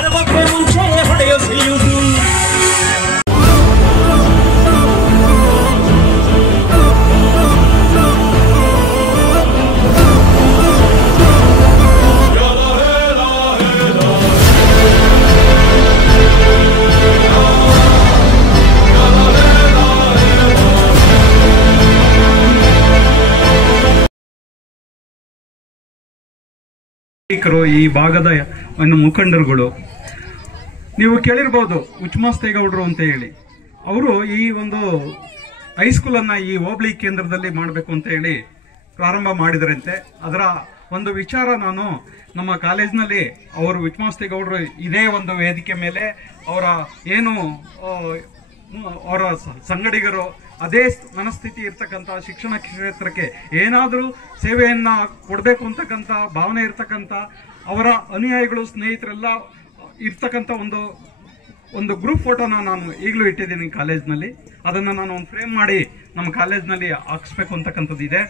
ಹರವಕ್ಕೆ ಮುಂಚೆ ಹೊಡೆಯೋ ಸಿಲಿಯುದು. ಈ ಭಾಗದ ಮುಖಂಡರುಗಳು ನೀವು ಕೇಳಿರ್ಬೋದು ಉಚ್ಮಾಸ್ತೇಗೌಡರು ಅಂತ ಹೇಳಿ. ಅವರು ಈ ಒಂದು ಹೈಸ್ಕೂಲನ್ನು ಈ ಹೋಬಳಿ ಕೇಂದ್ರದಲ್ಲಿ ಮಾಡಬೇಕು ಅಂತ ಹೇಳಿ ಪ್ರಾರಂಭ ಮಾಡಿದರಂತೆ. ಅದರ ಒಂದು ವಿಚಾರ ನಾನು ನಮ್ಮ ಕಾಲೇಜಿನಲ್ಲಿ ಅವರು ಉಚ್ಮಾಸ್ತೇಗೌಡರು ಇದೇ ಒಂದು ವೇದಿಕೆ ಮೇಲೆ ಅವರ ಏನು ಅವರ ಸಂಗಡಿಗರು ಅದೇ ಮನಸ್ಥಿತಿ ಇರ್ತಕ್ಕಂಥ ಶಿಕ್ಷಣ ಕ್ಷೇತ್ರಕ್ಕೆ ಏನಾದರೂ ಸೇವೆಯನ್ನು ಕೊಡಬೇಕು ಅಂತಕ್ಕಂಥ ಭಾವನೆ ಇರ್ತಕ್ಕಂಥ ಅವರ ಅನುಯಾಯಿಗಳು ಸ್ನೇಹಿತರೆಲ್ಲ ಇರ್ತಕ್ಕಂಥ ಒಂದು ಗ್ರೂಪ್ ಫೋಟೋನ ನಾನು ಈಗಲೂ ಇಟ್ಟಿದ್ದೀನಿ ಕಾಲೇಜ್ನಲ್ಲಿ. ಅದನ್ನು ನಾನು ಒಂದು ಫ್ರೇಮ್ ಮಾಡಿ ನಮ್ಮ ಕಾಲೇಜ್ನಲ್ಲಿ ಹಾಕಿಸ್ಬೇಕು ಅಂತಕ್ಕಂಥದ್ದು ಇದೆ.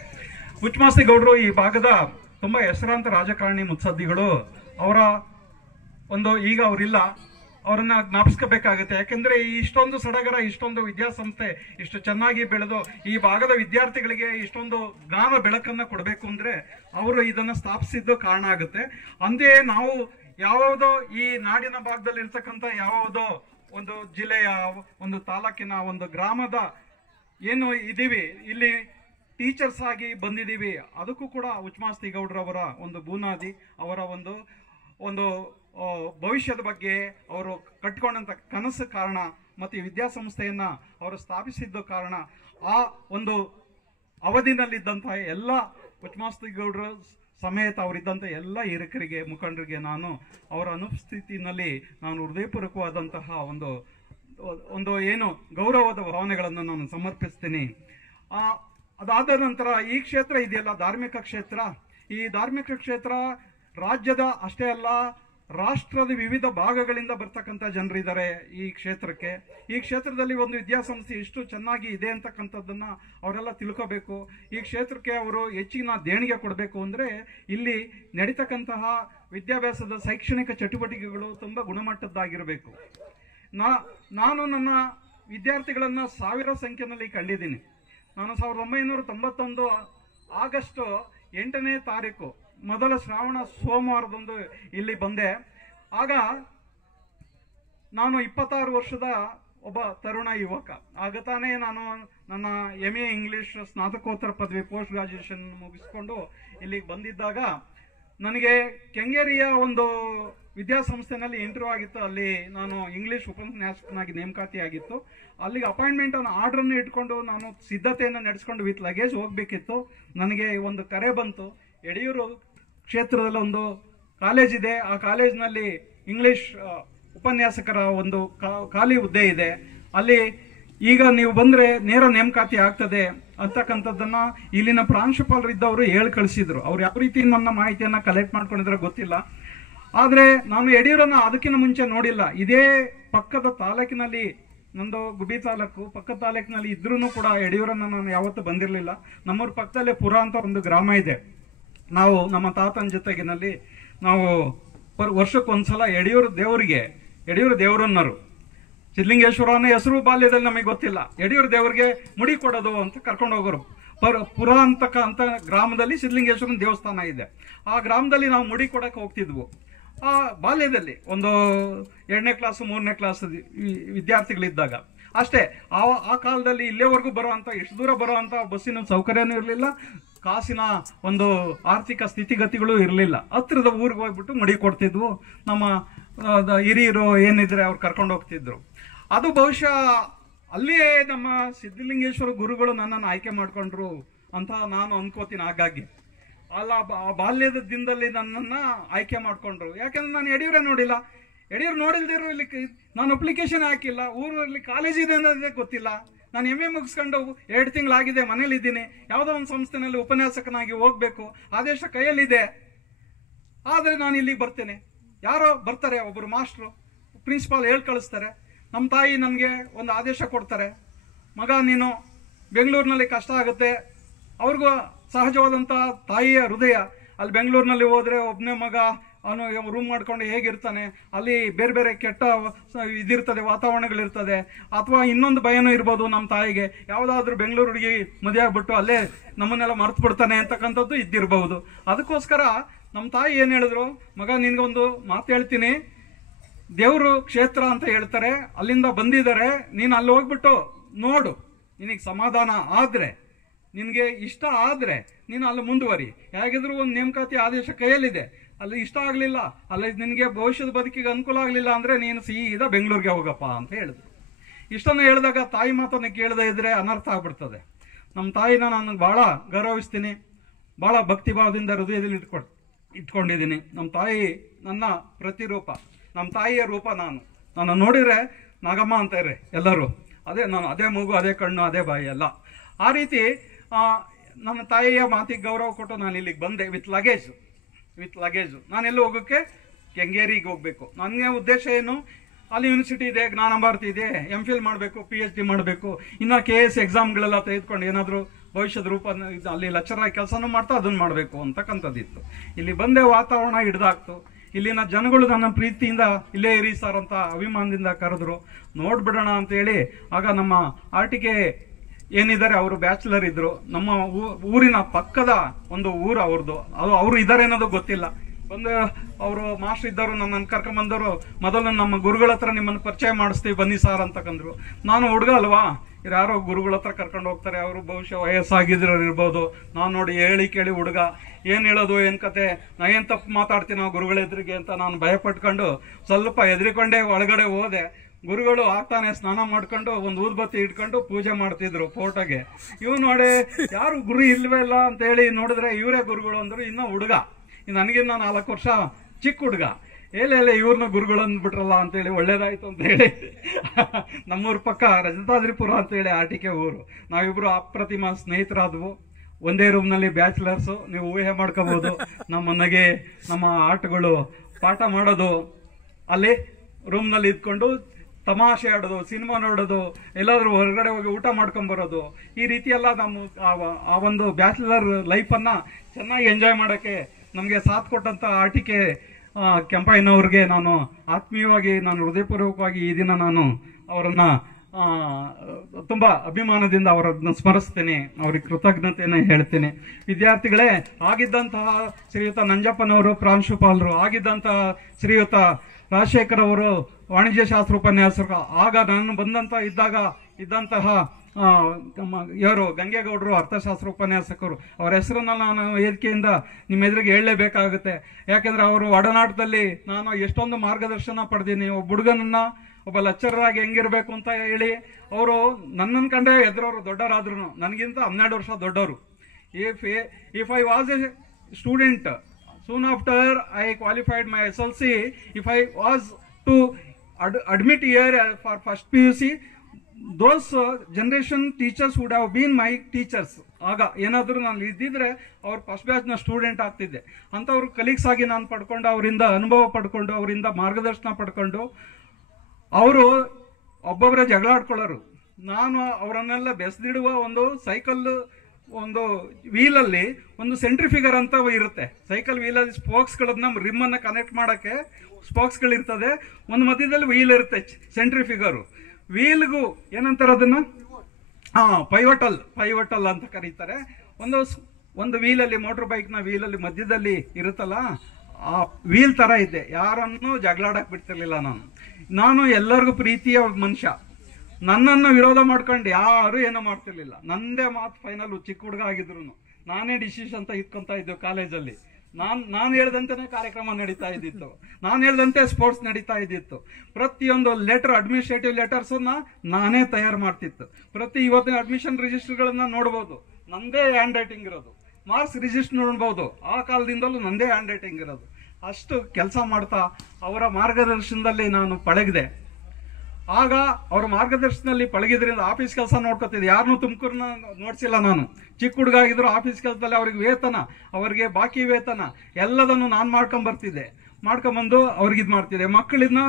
ಉಚ್ಮಾಸ್ತೇಗೌಡರು ಈ ಭಾಗದ ತುಂಬ ಹೆಸರಾಂತ ರಾಜಕಾರಣಿ ಮುತ್ಸದ್ದಿಗಳು. ಅವರ ಈಗ ಅವರಿಲ್ಲ, ಅವರನ್ನ ಜ್ಞಾಪಿಸ್ಕೋಬೇಕಾಗುತ್ತೆ. ಯಾಕೆಂದ್ರೆ ಇಷ್ಟೊಂದು ಸಡಗರ, ಇಷ್ಟೊಂದು ವಿದ್ಯಾಸಂಸ್ಥೆ ಇಷ್ಟು ಚೆನ್ನಾಗಿ ಬೆಳೆದು ಈ ಭಾಗದ ವಿದ್ಯಾರ್ಥಿಗಳಿಗೆ ಇಷ್ಟೊಂದು ಜ್ಞಾನ ಬೆಳಕನ್ನು ಕೊಡಬೇಕು ಅಂದ್ರೆ ಅವರು ಇದನ್ನ ಸ್ಥಾಪಿಸಿದ್ದು ಕಾರಣ ಆಗುತ್ತೆ. ಅಂದೇ ನಾವು ಯಾವುದೋ ಈ ನಾಡಿನ ಭಾಗದಲ್ಲಿ ಇರ್ತಕ್ಕಂಥ ಯಾವುದೋ ಒಂದು ಜಿಲ್ಲೆಯ ಒಂದು ತಾಲೂಕಿನ ಒಂದು ಗ್ರಾಮದ ಏನು ಇದೀವಿ, ಇಲ್ಲಿ ಟೀಚರ್ಸ್ ಆಗಿ ಬಂದಿದ್ದೀವಿ, ಅದಕ್ಕೂ ಕೂಡ ಉಚ್ಮಾಸ್ತೇಗೌಡರವರ ಒಂದು ಬುನಾದಿ, ಅವರ ಒಂದು ಭವಿಷ್ಯದ ಬಗ್ಗೆ ಅವರು ಕಟ್ಕೊಂಡಂತ ಕನಸು ಕಾರಣ, ಮತ್ತು ಈ ವಿದ್ಯಾಸಂಸ್ಥೆಯನ್ನ ಅವರು ಸ್ಥಾಪಿಸಿದ್ದು ಕಾರಣ. ಆ ಒಂದು ಅವಧಿನಲ್ಲಿದ್ದಂತಹ ಎಲ್ಲ ಉಚ್ಮಾಸ್ತೇಗೌಡರ ಸಮೇತ ಅವರಿದ್ದಂಥ ಎಲ್ಲ ಹಿರಿಕರಿಗೆ ಮುಖಂಡರಿಗೆ ನಾನು ಅವರ ಅನುಪಸ್ಥಿತಿನಲ್ಲಿ ನಾನು ಹೃದಯಪೂರ್ವಕವಾದಂತಹ ಒಂದು ಏನು ಗೌರವದ ಭಾವನೆಗಳನ್ನು ನಾನು ಸಮರ್ಪಿಸ್ತೀನಿ. ಅದಾದ ನಂತರ ಈ ಕ್ಷೇತ್ರ ಇದೆಯಲ್ಲ, ಧಾರ್ಮಿಕ ಕ್ಷೇತ್ರ, ಈ ಧಾರ್ಮಿಕ ಕ್ಷೇತ್ರ ರಾಜ್ಯದ ಅಷ್ಟೇ ಅಲ್ಲ, ರಾಷ್ಟ್ರದ ವಿವಿಧ ಭಾಗಗಳಿಂದ ಬರ್ತಕ್ಕಂಥ ಜನರಿದ್ದಾರೆ ಈ ಕ್ಷೇತ್ರಕ್ಕೆ. ಈ ಕ್ಷೇತ್ರದಲ್ಲಿ ಒಂದು ವಿದ್ಯಾಸಂಸ್ಥೆ ಇಷ್ಟು ಚೆನ್ನಾಗಿ ಇದೆ ಅಂತಕ್ಕಂಥದ್ದನ್ನ ಅವರೆಲ್ಲ ತಿಳ್ಕೋಬೇಕು. ಈ ಕ್ಷೇತ್ರಕ್ಕೆ ಅವರು ಹೆಚ್ಚಿನ ದೇಣಿಗೆ ಕೊಡಬೇಕು ಅಂದರೆ ಇಲ್ಲಿ ನಡೀತಕ್ಕಂತಹ ವಿದ್ಯಾಭ್ಯಾಸದ ಶೈಕ್ಷಣಿಕ ಚಟುವಟಿಕೆಗಳು ತುಂಬ ಗುಣಮಟ್ಟದ್ದಾಗಿರಬೇಕು. ನಾನು ನನ್ನ ವಿದ್ಯಾರ್ಥಿಗಳನ್ನು 1000 ಸಂಖ್ಯೆಯಲ್ಲಿ ಕಂಡಿದ್ದೀನಿ. ನಾನು 1991 ಆಗಸ್ಟ್ 8ನೇ ತಾರೀಕು ಮೊದಲ ಶ್ರಾವಣ ಸೋಮವಾರದಂದು ಇಲ್ಲಿ ಬಂದೆ. ಆಗ ನಾನು 26 ವರ್ಷದ ಒಬ್ಬ ತರುಣ ಯುವಕ. ಆಗ ತಾನೇ ನಾನು ನನ್ನ MA ಇಂಗ್ಲಿಷ್ ಸ್ನಾತಕೋತ್ತರ ಪದವಿ ಪೋಸ್ಟ್ ಗ್ರಾಜ್ಯುಯೇಷನ್ ಮುಗಿಸ್ಕೊಂಡು ಇಲ್ಲಿಗೆ ಬಂದಿದ್ದಾಗ ನನಗೆ ಕೆಂಗೇರಿಯ ಒಂದು ವಿದ್ಯಾಸಂಸ್ಥೆನಲ್ಲಿ ಇಂಟರ್ವ್ಯೂ ಆಗಿತ್ತು. ಅಲ್ಲಿ ನಾನು ಇಂಗ್ಲಿಷ್ ಉಪನ್ಯಾಸಕನಾಗಿ ನೇಮಕಾತಿ ಆಗಿತ್ತು. ಅಲ್ಲಿಗೆ ಅಪಾಯಿಂಟ್ಮೆಂಟ್ ಆರ್ಡ್ರನ್ನು ಇಟ್ಕೊಂಡು ನಾನು ಸಿದ್ಧತೆಯನ್ನು ನಡೆಸ್ಕೊಂಡು ವಿತ್ ಲಗೇಜ್ ಹೋಗ್ಬೇಕಿತ್ತು. ನನಗೆ ಒಂದು ಕರೆ ಬಂತು, ಯಡಿಯೂರು ಕ್ಷೇತ್ರದಲ್ಲಿ ಒಂದು ಕಾಲೇಜ್ ಇದೆ, ಆ ಕಾಲೇಜಿನಲ್ಲಿ ಇಂಗ್ಲಿಷ್ ಉಪನ್ಯಾಸಕರ ಒಂದು ಖಾಲಿ ಹುದ್ದೆ ಇದೆ, ಅಲ್ಲಿ ಈಗ ನೀವು ಬಂದರೆ ನೇರ ನೇಮಕಾತಿ ಆಗ್ತದೆ ಅಂತಕ್ಕಂಥದ್ದನ್ನ ಇಲ್ಲಿನ ಪ್ರಾಂಶುಪಾಲರಿದ್ದವರು ಹೇಳಿ ಕಳಿಸಿದ್ರು. ಅವ್ರು ಯಾವ ರೀತಿ ನನ್ನ ಮಾಹಿತಿಯನ್ನು ಕಲೆಕ್ಟ್ ಮಾಡ್ಕೊಂಡಿದ್ರೆ ಗೊತ್ತಿಲ್ಲ. ಆದರೆ ನಾನು ಯಡಿಯೂರನ್ನ ಅದಕ್ಕಿಂತ ಮುಂಚೆ ನೋಡಿಲ್ಲ. ಇದೇ ಪಕ್ಕದ ತಾಲೂಕಿನಲ್ಲಿ, ನಂದು ಗುಬ್ಬಿ ತಾಲೂಕು, ಪಕ್ಕದ ತಾಲೂಕಿನಲ್ಲಿ ಇದ್ರೂ ಕೂಡ ಯಡಿಯೂರನ್ನ ನಾನು ಯಾವತ್ತೂ ಬಂದಿರಲಿಲ್ಲ. ನಮ್ಮೂರ ಪಕ್ಕದಲ್ಲೇ ಪುರ ಅಂತ ಒಂದು ಗ್ರಾಮ ಇದೆ. ನಾವು ನಮ್ಮ ತಾತನ ಜೊತೆಗಿನಲ್ಲಿ ನಾವು ವರ್ಷಕ್ಕೊಂದ್ಸಲ ಯಡಿಯೂರು ದೇವರನ್ನರು, ಸಿದ್ಧಲಿಂಗೇಶ್ವರ ಅನ್ನೋ ಹೆಸರು ಬಾಲ್ಯದಲ್ಲಿ ನಮಗೆ ಗೊತ್ತಿಲ್ಲ, ಯಡಿಯೂರು ದೇವರಿಗೆ ಮುಡಿ ಕೊಡೋದು ಅಂತ ಕರ್ಕೊಂಡು ಹೋಗೋರು. ಪುರ ಅಂತ ಗ್ರಾಮದಲ್ಲಿ ಸಿದ್ಧಲಿಂಗೇಶ್ವರನ ದೇವಸ್ಥಾನ ಇದೆ. ಆ ಗ್ರಾಮದಲ್ಲಿ ನಾವು ಮುಡಿ ಕೊಡಕ್ಕೆ ಹೋಗ್ತಿದ್ವು. ಆ ಬಾಲ್ಯದಲ್ಲಿ ಒಂದು 2ನೇ ಕ್ಲಾಸು 3ನೇ ಕ್ಲಾಸ್ ವಿದ್ಯಾರ್ಥಿಗಳಿದ್ದಾಗ ಅಷ್ಟೇ. ಆ ಕಾಲದಲ್ಲಿ ಇಲ್ಲಿವರೆಗೂ ಬರೋವಂಥ, ಇಷ್ಟು ದೂರ ಬರೋವಂಥ ಬಸ್ಸಿನ ಸೌಕರ್ಯನೂ ಇರಲಿಲ್ಲ, ಕಾಸಿನ ಒಂದು ಆರ್ಥಿಕ ಸ್ಥಿತಿಗತಿಗಳು ಇರಲಿಲ್ಲ. ಹತ್ತಿರದ ಊರಿಗೆ ಹೋಗ್ಬಿಟ್ಟು ಮುಡಿ ಕೊಡ್ತಿದ್ವು. ನಮ್ಮ ಹಿರಿಯರು ಏನಿದ್ರೆ ಅವ್ರು ಕರ್ಕೊಂಡು ಹೋಗ್ತಿದ್ರು. ಅದು ಬಹುಶಃ ಅಲ್ಲಿಯೇ ನಮ್ಮ ಸಿದ್ಧಲಿಂಗೇಶ್ವರ ಗುರುಗಳು ನನ್ನನ್ನು ಆಯ್ಕೆ ಮಾಡ್ಕೊಂಡ್ರು ಅಂತ ನಾನು ಅನ್ಕೋತೀನಿ. ಹಾಗಾಗಿ ಅಲ್ಲ, ಆ ಬಾಲ್ಯದ ದಿನದಲ್ಲಿ ನನ್ನನ್ನು ಆಯ್ಕೆ ಮಾಡ್ಕೊಂಡ್ರು. ಯಾಕಂದ್ರೆ ನಾನು ಯಡಿಯೂರೇ ನೋಡಿಲ್ಲ. ಯಡಿಯೂರು ನೋಡಿಲ್ದಿರೋ ಇಲ್ಲಿ ನಾನು ಅಪ್ಲಿಕೇಶನ್ ಹಾಕಿಲ್ಲ. ಊರಲ್ಲಿ ಕಾಲೇಜ್ ಇದೆ ಅನ್ನೋದೇ ಗೊತ್ತಿಲ್ಲ. ನಾನು MA ಮುಗಿಸ್ಕೊಂಡು 2 ತಿಂಗಳಾಗಿದೆ, ಮನೇಲಿದ್ದೀನಿ. ಯಾವುದೋ ಒಂದು ಸಂಸ್ಥೆನಲ್ಲಿ ಉಪನ್ಯಾಸಕನಾಗಿ ಹೋಗ್ಬೇಕು, ಆದೇಶ ಕೈಯಲ್ಲಿದೆ. ಆದರೆ ನಾನು ಇಲ್ಲಿಗೆ ಬರ್ತೇನೆ. ಯಾರೋ ಬರ್ತಾರೆ, ಒಬ್ಬರು ಮಾಸ್ಟ್ರು, ಪ್ರಿನ್ಸಿಪಾಲ್ ಹೇಳಿ ಕಳಿಸ್ತಾರೆ. ನಮ್ಮ ತಾಯಿ ನನಗೆ ಒಂದು ಆದೇಶ ಕೊಡ್ತಾರೆ, ಮಗ ನೀನು ಬೆಂಗಳೂರಿನಲ್ಲಿ ಕಷ್ಟ ಆಗುತ್ತೆ. ಅವ್ರಿಗೂ ಸಹಜವಾದಂಥ ತಾಯಿಯ ಹೃದಯ. ಅಲ್ಲಿ ಬೆಂಗಳೂರಿನಲ್ಲಿ ಹೋದರೆ ಒಬ್ಬನೇ ಮಗ ಅವನು ರೂಮ್ ಮಾಡ್ಕೊಂಡು ಹೇಗಿರ್ತಾನೆ, ಅಲ್ಲಿ ಬೇರೆ ಬೇರೆ ಕೆಟ್ಟ ಇದಿರ್ತದೆ, ವಾತಾವರಣಗಳಿರ್ತದೆ. ಅಥವಾ ಇನ್ನೊಂದು ಭಯನೂ ಇರ್ಬೋದು ನಮ್ಮ ತಾಯಿಗೆ, ಯಾವುದಾದ್ರೂ ಬೆಂಗಳೂರು ಹುಡುಗಿ ಮದುವೆ ಆಗ್ಬಿಟ್ಟು ಅಲ್ಲೇ ನಮ್ಮನ್ನೆಲ್ಲ ಮರ್ತು ಬಿಡ್ತಾನೆ ಅಂತಕ್ಕಂಥದ್ದು ಇದ್ದಿರಬಹುದು. ಅದಕ್ಕೋಸ್ಕರ ನಮ್ಮ ತಾಯಿ ಏನು ಹೇಳಿದ್ರು, ಮಗ ನಿನ್ಗೊಂದು ಮಾತು ಹೇಳ್ತೀನಿ, ದೇವರು ಕ್ಷೇತ್ರ ಅಂತ ಹೇಳ್ತಾರೆ, ಅಲ್ಲಿಂದ ಬಂದಿದ್ದಾರೆ, ನೀನು ಅಲ್ಲಿ ಹೋಗ್ಬಿಟ್ಟು ನೋಡು, ನಿನಗೆ ಸಮಾಧಾನ ಆದರೆ, ನಿನಗೆ ಇಷ್ಟ ಆದರೆ ನೀನು ಅಲ್ಲಿ ಮುಂದುವರಿ. ಹೇಗಿದ್ರು ಒಂದು ನೇಮಕಾತಿ ಆದೇಶ ಕೈಯಲ್ಲಿದೆ, ಅಲ್ಲಿ ಇಷ್ಟ ಆಗಲಿಲ್ಲ, ಅಲ್ಲಿ ನಿನಗೆ ಭವಿಷ್ಯದ ಬದುಕಿಗೆ ಅನುಕೂಲ ಆಗಲಿಲ್ಲ ಅಂದರೆ ನೀನು ಸೀದಾ ಬೆಂಗಳೂರಿಗೆ ಹೋಗಪ್ಪ ಅಂತ ಹೇಳಿದ್ರು. ಇಷ್ಟನ್ನು ಹೇಳಿದಾಗ ತಾಯಿ ಮಾತನ್ನು ಕೇಳದೇ ಇದ್ದರೆ ಅನರ್ಥ ಆಗ್ಬಿಡ್ತದೆ. ನಮ್ಮ ತಾಯಿನ ನಾನು ಭಾಳ ಗೌರವಿಸ್ತೀನಿ, ಭಾಳ ಭಕ್ತಿಭಾವದಿಂದ ಹೃದಯದಲ್ಲಿ ಇಟ್ಕೊಂಡಿದ್ದೀನಿ. ನಮ್ಮ ತಾಯಿ ನನ್ನ ಪ್ರತಿರೂಪ, ನಮ್ಮ ತಾಯಿಯ ರೂಪ. ನಾನು ನೋಡಿದರೆ ನಾಗಮ್ಮ ಅಂತಾರೆ ಎಲ್ಲರೂ, ಅದೇ ಮೂಗು, ಅದೇ ಕಣ್ಣು, ಅದೇ ಬಾಯಿ ಎಲ್ಲ. ಆ ರೀತಿ ನನ್ನ ತಾಯಿಯ ಮಾತಿಗೆ ಗೌರವ ಕೊಟ್ಟು ನಾನು ಇಲ್ಲಿಗೆ ಬಂದೆ ವಿತ್ ಲಗೇಜು. ನಾನೆಲ್ಲಿ ಹೋಗೋಕ್ಕೆ, ಕೆಂಗೇರಿಗೆ ಹೋಗಬೇಕು. ನನಗೆ ಉದ್ದೇಶ ಏನು, ಅಲ್ಲಿ ಯೂನಿವರ್ಸಿಟಿ ಇದೆ, ಜ್ಞಾನ ಭಾರತಿ ಇದೆ, MPhil ಮಾಡಬೇಕು, PhD ಮಾಡಬೇಕು, ಇನ್ನು KS ಎಕ್ಸಾಮ್ಗಳೆಲ್ಲ ತೆಗೆದುಕೊಂಡು ಏನಾದರೂ ಭವಿಷ್ಯದ ರೂಪ ಅಲ್ಲಿ ಲೆಕ್ಚರಾಗಿ ಕೆಲಸನೂ ಮಾಡ್ತಾ ಅದನ್ನು ಮಾಡಬೇಕು ಅಂತಕ್ಕಂಥದ್ದಿತ್ತು. ಇಲ್ಲಿ ಬಂದೆ, ವಾತಾವರಣ ಹಿಡ್ದಾಕ್ತು. ಇಲ್ಲಿನ ಜನಗಳು ನನ್ನ ಪ್ರೀತಿಯಿಂದ ಇಲ್ಲೇ ಇರಿ ಸರ್ ಅಂತ ಅಭಿಮಾನದಿಂದ ಕರೆದ್ರು. ನೋಡ್ಬಿಡೋಣ ಅಂತೇಳಿ ಆಗ ನಮ್ಮ RTK ಏನಿದ್ದಾರೆ ಅವರು ಬ್ಯಾಚುಲರ್ ಇದ್ರು. ನಮ್ಮ ಊರಿನ ಪಕ್ಕದ ಒಂದು ಊರು ಅವ್ರದ್ದು, ಅದು ಅವರು ಇದ್ದಾರೆ ಅನ್ನೋದು ಗೊತ್ತಿಲ್ಲ. ಒಂದು ಅವರು ಮಾಸ್ಟರ್ ಇದ್ದವರು ನನ್ನನ್ನು ಕರ್ಕೊಂಬಂದವರು, ಮೊದಲು ನಮ್ಮ ಗುರುಗಳ ಹತ್ರ ನಿಮ್ಮನ್ನು ಪರಿಚಯ ಮಾಡಿಸ್ತೀವಿ ಬನ್ನಿ ಸಾರ್ ಅಂತಕಂದ್ರು. ನಾನು ಹುಡುಗ ಅಲ್ವಾ, ಯಾರೋ ಗುರುಗಳ ಹತ್ರ ಕರ್ಕೊಂಡು ಹೋಗ್ತಾರೆ, ಅವರು ಬಹುಶಃ ವಯಸ್ಸಾಗಿದ್ರು ಇರ್ಬೋದು. ನಾನು ನೋಡಿ ಹೇಳಿ ಕೇಳಿ ಹುಡುಗ, ಏನು ಹೇಳೋದು ಏನು ಕತೆ, ನಾ ಏನು ತಪ್ಪು ಮಾತಾಡ್ತೀನಿ ಆ ಗುರುಗಳ ಎದುರಿಗೆ ಅಂತ ನಾನು ಭಯಪಟ್ಕೊಂಡು ಸ್ವಲ್ಪ ಹೆದರಿಕೊಂಡೇ ಒಳಗಡೆ ಹೋದೆ. ಗುರುಗಳು ಆಗ್ತಾನೆ ಸ್ನಾನ ಮಾಡ್ಕೊಂಡು ಒಂದು ಊದ್ಬತ್ತಿ ಇಟ್ಕೊಂಡು ಪೂಜೆ ಮಾಡ್ತಿದ್ರು ಫೋಟೋಗೆ. ಇವ್ ನೋಡಿ ಯಾರು ಗುರು ಇಲ್ವೇ ಇಲ್ಲ ಅಂತ ಹೇಳಿ ನೋಡಿದ್ರೆ ಇವರೇ ಗುರುಗಳು ಅಂದ್ರು. ಇನ್ನೂ ಹುಡುಗ, ನನಗಿನ್ನ 4 ವರ್ಷ ಚಿಕ್ಕ ಹುಡುಗ. ಏಲೆ ಇವ್ರನ್ನ ಗುರುಗಳು ಅಂದ್ಬಿಟ್ರಲ್ಲ ಅಂತೇಳಿ, ಒಳ್ಳೇದಾಯ್ತು ಅಂತ ಹೇಳಿ ನಮ್ಮೂರ ಪಕ್ಕ ರಜತಾದ್ರಿಪುರ ಅಂತೇಳಿ RTK ಊರು. ನಾವಿಬ್ರು ಅಪ್ರತಿಮ ಸ್ನೇಹಿತರಾದವು, ಒಂದೇ ರೂಮ್ನಲ್ಲಿ ಬ್ಯಾಚುಲರ್ಸು. ನೀವು ಊಹೆ ಮಾಡ್ಕೋಬಹುದು ನಮ್ಮ ನಗೆ, ನಮ್ಮ ಆಟಗಳು, ಪಾಠ ಮಾಡೋದು, ಅಲ್ಲಿ ರೂಮ್ನಲ್ಲಿ ಇದ್ಕೊಂಡು ತಮಾಷೆ ಆಡೋದು, ಸಿನಿಮಾ ನೋಡೋದು, ಎಲ್ಲಾದ್ರೂ ಹೊರಗಡೆ ಹೋಗಿ ಊಟ ಮಾಡ್ಕೊಂಬರೋದು, ಈ ರೀತಿ ಎಲ್ಲ ನಮ್ಮ ಆ ಒಂದು ಬ್ಯಾಚುಲರ್ ಲೈಫನ್ನು ಚೆನ್ನಾಗಿ ಎಂಜಾಯ್ ಮಾಡೋಕ್ಕೆ ನಮಗೆ ಸಾಥ್ ಕೊಟ್ಟಂಥ RTK ಕೆಂಪಯ್ಯನವ್ರಿಗೆ ನಾನು ಆತ್ಮೀಯವಾಗಿ, ನಾನು ಹೃದಯಪೂರ್ವಕವಾಗಿ ಈ ದಿನ ನಾನು ಅವರನ್ನು ತುಂಬ ಅಭಿಮಾನದಿಂದ ಅವರನ್ನು ಸ್ಮರಿಸ್ತೀನಿ, ಅವ್ರಿಗೆ ಕೃತಜ್ಞತೆಯನ್ನು ಹೇಳ್ತೀನಿ. ವಿದ್ಯಾರ್ಥಿಗಳೇ, ಆಗಿದ್ದಂತಹ ಶ್ರೀಯುತ ನಂಜಪ್ಪನವರು ಪ್ರಾಂಶುಪಾಲರು, ಆಗಿದ್ದಂತಹ ಶ್ರೀಯುತ ರಾಜಶೇಖರ್ ಅವರು ವಾಣಿಜ್ಯ ಶಾಸ್ತ್ರ ಉಪನ್ಯಾಸಕರು, ಆಗ ನಾನು ಇದ್ದಂತಹ ಯಾರು ಗಂಗೇಗೌಡರು ಅರ್ಥಶಾಸ್ತ್ರ ಉಪನ್ಯಾಸಕರು, ಅವರ ಹೆಸರನ್ನ ನಾನು ವೇದಿಕೆಯಿಂದ ನಿಮ್ಮ ಎದುರಿಗೆ ಹೇಳಲೇಬೇಕಾಗುತ್ತೆ. ಯಾಕೆಂದ್ರೆ ಅವರು ಒಡನಾಟದಲ್ಲಿ ನಾನು ಎಷ್ಟೊಂದು ಮಾರ್ಗದರ್ಶನ ಪಡೆದೀನಿ. ಒಬ್ಬ ಹುಡುಗನನ್ನ ಒಬ್ಬ ಲೆಕ್ಚರರ್ ಆಗಿ ಹೆಂಗಿರ್ಬೇಕು ಅಂತ ಹೇಳಿ ಅವರು ನನ್ನನ್ನು ಕಂಡೇ ಎದುರವರು, ದೊಡ್ಡವರಾದ್ರು ನನಗಿಂತ 12 ವರ್ಷ ದೊಡ್ಡವರು. If I was A student, soon after I qualified my SLC, if I was to admit here for first PUC, those generation teachers would have been my teachers. ಆಗ ಏನಾದರೂ ನಾನು ಇದ್ದಿದ್ರೆ ಅವ್ರು ಫಸ್ಟ್ ಬ್ಯಾಚ್ನ ಸ್ಟೂಡೆಂಟ್ ಆಗ್ತಿದ್ದೆ. ಅಂಥವ್ರು ಕಲೀಗ್ಸ್ ಆಗಿ ನಾನು ಪಡ್ಕೊಂಡು, ಅವರಿಂದ ಅನುಭವ ಪಡ್ಕೊಂಡು, ಅವರಿಂದ ಮಾರ್ಗದರ್ಶನ ಪಡ್ಕೊಂಡು, ಅವರು ಒಬ್ಬೊಬ್ಬರೇ ಜಗಳ ಆಡ್ಕೊಳ್ಳೋರು. ನಾನು ಅವರನ್ನೆಲ್ಲ ಬೆಸೆದಿಡುವ ಒಂದು ಸೈಕಲ್, ಒಂದು ವೀಲಲ್ಲಿ ಒಂದು ಸೆಂಟ್ರಿಫಿಗರ್ ಅಂತ ಇರುತ್ತೆ. ಸೈಕಲ್ ವೀಲಲ್ಲಿ ಸ್ಪೋಕ್ಸ್ಗಳನ್ನ ರಿಮ್ಮನ್ನು ಕನೆಕ್ಟ್ ಮಾಡೋಕ್ಕೆ ಸ್ಪೋಕ್ಸ್ಗಳಿರ್ತದೆ, ಒಂದು ಮಧ್ಯದಲ್ಲಿ ವೀಲ್ ಇರುತ್ತೆ, ಸೆಂಟ್ರಿಫಿಗರು. ವೀಲ್ಗೂ ಏನಂತಾರೆ ಅದನ್ನು, ಪೈವಟಲ್ ಅಂತ ಕರೀತಾರೆ. ಒಂದು ವೀಲಲ್ಲಿ, ಮೋಟರ್ ಬೈಕ್ನ ವೀಲಲ್ಲಿ ಮಧ್ಯದಲ್ಲಿ ಇರುತ್ತಲ್ಲ, ಆ ವೀಲ್ ಥರ ಇದ್ದೆ. ಯಾರನ್ನೂ ಜಗಳಾಡಕ್ಕೆ ಬಿಡ್ತಿರ್ಲಿಲ್ಲ ನಾನು ಎಲ್ಲರಿಗೂ ಪ್ರೀತಿಯ ಮನುಷ್ಯ. ನನ್ನನ್ನು ವಿರೋಧ ಮಾಡ್ಕೊಂಡು ಯಾರು ಏನೋ ಮಾಡ್ತಿರ್ಲಿಲ್ಲ. ನಂದೇ ಮಾತು ಫೈನಲ್. ಚಿಕ್ಕ ಹುಡುಗ ಆಗಿದ್ರು ನಾನೇ ಡಿಸಿಷನ್ ಅಂತ ಇಟ್ಕೊಂತ ಇದ್ದು ಕಾಲೇಜಲ್ಲಿ. ನಾನು ಹೇಳ್ದಂತೆನೇ ಕಾರ್ಯಕ್ರಮ ನಡೀತಾ ಇದ್ದಿತ್ತು, ನಾನು ಹೇಳ್ದಂತೆ ಸ್ಪೋರ್ಟ್ಸ್ ನಡೀತಾ ಇದ್ದಿತ್ತು. ಪ್ರತಿಯೊಂದು ಲೆಟರ್, ಅಡ್ಮಿನಿಸ್ಟ್ರೇಟಿವ್ ಲೆಟರ್ಸನ್ನ ನಾನೇ ತಯಾರು ಮಾಡ್ತಿತ್ತು. ಇವತ್ತಿನ ಅಡ್ಮಿಷನ್ ರಿಜಿಸ್ಟರ್ಗಳನ್ನ ನೋಡ್ಬೋದು, ನಂದೇ ಹ್ಯಾಂಡ್ ರೈಟಿಂಗ್ ಇರೋದು. ಮಾರ್ಕ್ಸ್ ರಿಜಿಸ್ಟರ್ ನೋಡ್ಬೋದು, ಆ ಕಾಲದಿಂದಲೂ ನಂದೇ ಹ್ಯಾಂಡ್ ರೈಟಿಂಗ್ ಇರೋದು. ಅಷ್ಟು ಕೆಲಸ ಮಾಡ್ತಾ ಅವರ ಮಾರ್ಗದರ್ಶನದಲ್ಲಿ ನಾನು ಪಳಗಿದೆ. ಆಗ ಅವ್ರ ಮಾರ್ಗದರ್ಶನದಲ್ಲಿ ಪಳಗಿದ್ರಿಂದ ಆಫೀಸ್ ಕೆಲಸ ನೋಡ್ಕೊತಿದ್ದೆ. ಯಾರನ್ನೂ ತುಮಕೂರನ್ನ ನೋಡ್ಸಿಲ್ಲ ನಾನು. ಚಿಕ್ಕ ಹುಡುಗ ಆಗಿದ್ರು ಆಫೀಸ್ ಕೆಲಸದಲ್ಲಿ ಅವ್ರಿಗೆ ವೇತನ, ಅವರಿಗೆ ಬಾಕಿ ವೇತನ ಎಲ್ಲದನ್ನು ನಾನು ಮಾಡ್ಕೊಂಬರ್ತಿದ್ದೆ. ಮಾಡ್ಕೊಂಬಂದು ಅವ್ರಿಗೆ ಇದು ಮಾಡ್ತಿದ್ದೆ. ಮಕ್ಕಳನ್ನ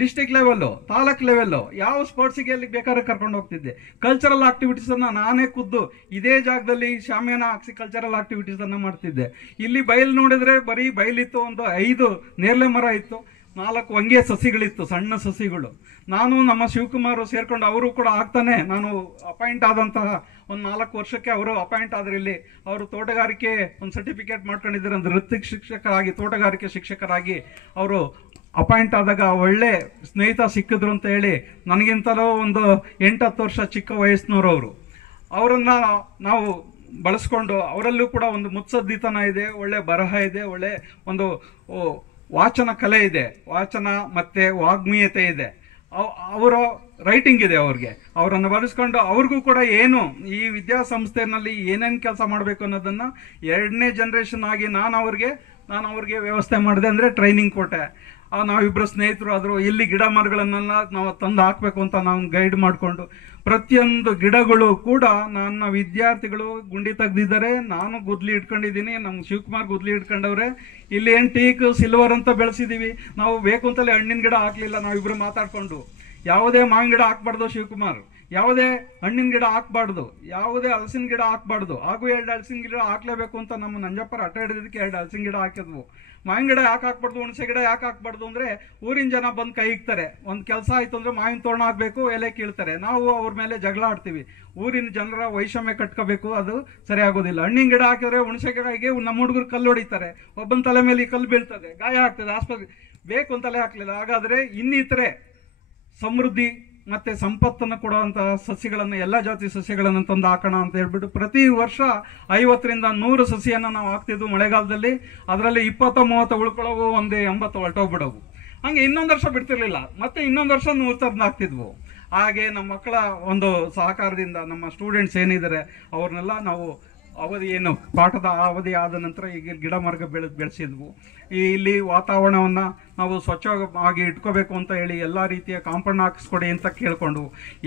ಡಿಸ್ಟಿಕ್ ಲೆವೆಲ್ಲು, ತಾಲೂಕ್ ಲೆವೆಲ್ಲು, ಯಾವ ಸ್ಪೋರ್ಟ್ಸಿಗೆ ಎಲ್ಲಿ ಬೇಕಾದ್ರೆ ಕರ್ಕೊಂಡು ಹೋಗ್ತಿದ್ದೆ. ಕಲ್ಚರಲ್ ಆಕ್ಟಿವಿಟೀಸನ್ನು ನಾನೇ ಖುದ್ದು ಇದೇ ಜಾಗದಲ್ಲಿ ಶಾಮಿಯಾನ ಹಾಕ್ಸಿ ಕಲ್ಚರಲ್ ಆಕ್ಟಿವಿಟೀಸನ್ನು ಮಾಡ್ತಿದ್ದೆ. ಇಲ್ಲಿ ಬಯಲು ನೋಡಿದ್ರೆ ಬರೀ ಬಯಲಿತ್ತು, ಒಂದು 5 ನೇರಳೆ ಮರ ಇತ್ತು, 4 ಹೊಂಗೆ ಸಸಿಗಳಿತ್ತು, ಸಣ್ಣ ಸಸಿಗಳು. ನಾನು ನಮ್ಮ ಶಿವಕುಮಾರ್ ಸೇರ್ಕೊಂಡು, ಅವರು ಕೂಡ ಆಗ್ತಾನೆ ನಾನು ಅಪಾಯಿಂಟ್ ಆದಂತಹ ಒಂದು 4 ವರ್ಷಕ್ಕೆ ಅವರು ಅಪಾಯಿಂಟ್ ಆದ್ರೆ ಇಲ್ಲಿ ಅವರು ತೋಟಗಾರಿಕೆ ಒಂದು ಸರ್ಟಿಫಿಕೇಟ್ ಮಾಡ್ಕೊಂಡಿದ್ದಾರೆ. ಒಂದು ವೃತ್ತಿಕ್ ಶಿಕ್ಷಕರಾಗಿ, ತೋಟಗಾರಿಕೆ ಶಿಕ್ಷಕರಾಗಿ ಅವರು ಅಪಾಯಿಂಟ್ ಆದಾಗ ಒಳ್ಳೆ ಸ್ನೇಹಿತ ಸಿಕ್ಕಿದ್ರು ಅಂತ ಹೇಳಿ, ನನಗಿಂತಲೂ ಒಂದು 8-10 ವರ್ಷ ಚಿಕ್ಕ ವಯಸ್ಸಿನವರು ಅವರು. ಅವರನ್ನು ನಾವು ಬಳಸ್ಕೊಂಡು, ಅವರಲ್ಲೂ ಕೂಡ ಒಂದು ಮುತ್ಸದ್ದಿತನ ಇದೆ, ಒಳ್ಳೆ ಬರಹ ಇದೆ, ಒಳ್ಳೆ ಒಂದು ವಾಚನ ಕಲೆ ಇದೆ, ವಾಚನ ಮತ್ತು ವಾಗ್ಮೀಯತೆ ಇದೆ, ಅವರ ರೈಟಿಂಗ್ ಇದೆ ಅವ್ರಿಗೆ. ಅವರನ್ನು ಬಳಸ್ಕೊಂಡು ಅವ್ರಿಗೂ ಕೂಡ ಏನು ಈ ವಿದ್ಯಾಸಂಸ್ಥೆಯಲ್ಲಿ ಏನೇನು ಕೆಲಸ ಮಾಡಬೇಕು ಅನ್ನೋದನ್ನು 2ನೇ ಜನರೇಷನ್ ಆಗಿ ನಾನು ಅವ್ರಿಗೆ ವ್ಯವಸ್ಥೆ ಮಾಡಿದೆ. ಅಂದರೆ ಟ್ರೈನಿಂಗ್ ಕೊಟ್ಟೆ. ನಾವಿಬ್ಬರು ಸ್ನೇಹಿತರು ಆದರೂ ಇಲ್ಲಿ ಗಿಡ ಮರಗಳನ್ನೆಲ್ಲ ನಾವು ತಂದು ಹಾಕಬೇಕು ಅಂತ ನಾವು ಗೈಡ್ ಮಾಡಿಕೊಂಡು, ಪ್ರತಿಯೊಂದು ಗಿಡಗಳು ಕೂಡ ನನ್ನ ವಿದ್ಯಾರ್ಥಿಗಳು ಗುಂಡಿ ತೆಗೆದಿದ್ದಾರೆ, ನಾನು ಗುದ್ಲಿ ಇಟ್ಕೊಂಡಿದ್ದೀನಿ, ನಮ್ಮ ಶಿವಕುಮಾರ್ ಗುದ್ಲಿ ಇಟ್ಕೊಂಡವ್ರೆ. ಇಲ್ಲಿ ಏನು ಟೀಕ್ ಸಿಲ್ವರ್ ಅಂತ ಬೆಳೆಸಿದ್ದೀವಿ ನಾವು, ಬೇಕು ಅಂತಲೇ ಹಣ್ಣಿನ ಗಿಡ ಹಾಕಲಿಲ್ಲ. ನಾವಿಬ್ಬರು ಮಾತಾಡಿಕೊಂಡು ಯಾವುದೇ ಮಾವಿನ ಗಿಡ ಹಾಕ್ಬಾರ್ದು ಶಿವಕುಮಾರ್, ಯಾವುದೇ ಹಣ್ಣಿನ ಗಿಡ ಹಾಕ್ಬಾರ್ದು, ಯಾವುದೇ ಹಲಸಿನ ಗಿಡ ಹಾಕ್ಬಾರ್ದು, ಹಾಗೂ 2 ಹಲಸಿನ ಗಿಡ ಹಾಕ್ಲೇಬೇಕು ಅಂತ ನಮ್ಮ ನಂಜಪ್ಪರ ಹಠ ಹಿಡಿದಕ್ಕೆ 2 ಹಲಸಿನ ಗಿಡ ಹಾಕಿದ್ವು. ಮಾವಿನ ಗಿಡ ಯಾಕೆ ಹಾಕ್ಬಾರ್ದು, ಹುಣಸೆ ಗಿಡ ಯಾಕೆ ಹಾಕ್ಬಾರ್ದು ಅಂದರೆ ಊರಿನ ಜನ ಬಂದು ಕೈ ಇಕ್ತಾರೆ. ಒಂದು ಕೆಲಸ ಆಯಿತು ಅಂದರೆ ಮಾವಿನ ತೋರಣ ಹಾಕಬೇಕು, ಎಲೆ ಕೀಳ್ತಾರೆ, ನಾವು ಅವ್ರ ಮೇಲೆ ಜಗಳ ಆಡ್ತೀವಿ. ಊರಿನ ಜನರ ವೈಷಮ್ಯ ಕಟ್ಕೋಬೇಕು, ಅದು ಸರಿ ಆಗೋದಿಲ್ಲ. ಹಣ್ಣಿನ ಗಿಡ ಹಾಕಿದ್ರೆ ಹುಣಸೆ ಗಿಡಗೆ ನಮ್ಮ ಹುಡುಗರು ಕಲ್ಲು ಹೊಡಿತಾರೆ, ಒಬ್ಬನ ತಲೆ ಮೇಲೆ ಕಲ್ಲು ಬೀಳ್ತದೆ, ಗಾಯ ಆಗ್ತದೆ, ಆಸ್ಪತ್ರೆ ಬೇಕು ಅಂತಲೇ ಹಾಕಲಿಲ್ಲ. ಹಾಗಾದರೆ ಇನ್ನಿತರೆ ಸಮೃದ್ಧಿ ಮತ್ತು ಸಂಪತ್ತನ್ನು ಕೊಡುವಂತಹ ಸಸಿಗಳನ್ನು, ಎಲ್ಲ ಜಾತಿ ಸಸ್ಯಗಳನ್ನು ತಂದು ಹಾಕೋಣ ಅಂತ ಹೇಳ್ಬಿಟ್ಟು ಪ್ರತಿ ವರ್ಷ 50ರಿಂದ 100 ಸಸಿಯನ್ನು ನಾವು ಹಾಕ್ತಿದ್ವು ಮಳೆಗಾಲದಲ್ಲಿ. ಅದರಲ್ಲಿ 20-30 ಉಳ್ಕೊಳ್ಳೋವು, ಒಂದು 80 ಹೊರಟೋಗ್ಬಿಡೋವು. ಹಂಗೆ ಇನ್ನೊಂದು ವರ್ಷ ಬಿಡ್ತಿರ್ಲಿಲ್ಲ, ಮತ್ತೆ ಇನ್ನೊಂದು ವರ್ಷ 100 ಥರದ್ದು ಹಾಕ್ತಿದ್ವು. ಹಾಗೆ ನಮ್ಮ ಮಕ್ಕಳ ಒಂದು ಸಹಕಾರದಿಂದ ನಮ್ಮ ಸ್ಟೂಡೆಂಟ್ಸ್ ಏನಿದ್ದಾರೆ ಅವ್ರನ್ನೆಲ್ಲ ನಾವು ಪಾಠದ ಅವಧಿ ಆದ ನಂತರ ಈಗ ಗಿಡ ಮರ ಬೆಳೆಸಿದ್ವು. ಇಲ್ಲಿ ವಾತಾವರಣವನ್ನು ನಾವು ಸ್ವಚ್ಛವಾಗಿ ಇಟ್ಕೋಬೇಕು ಅಂತ ಹೇಳಿ ಎಲ್ಲ ರೀತಿಯ ಕಾಂಪೌಂಡ್ ಹಾಕಿಸ್ಕೊಡಿ ಅಂತ ಕೇಳಿಕೊಂಡು,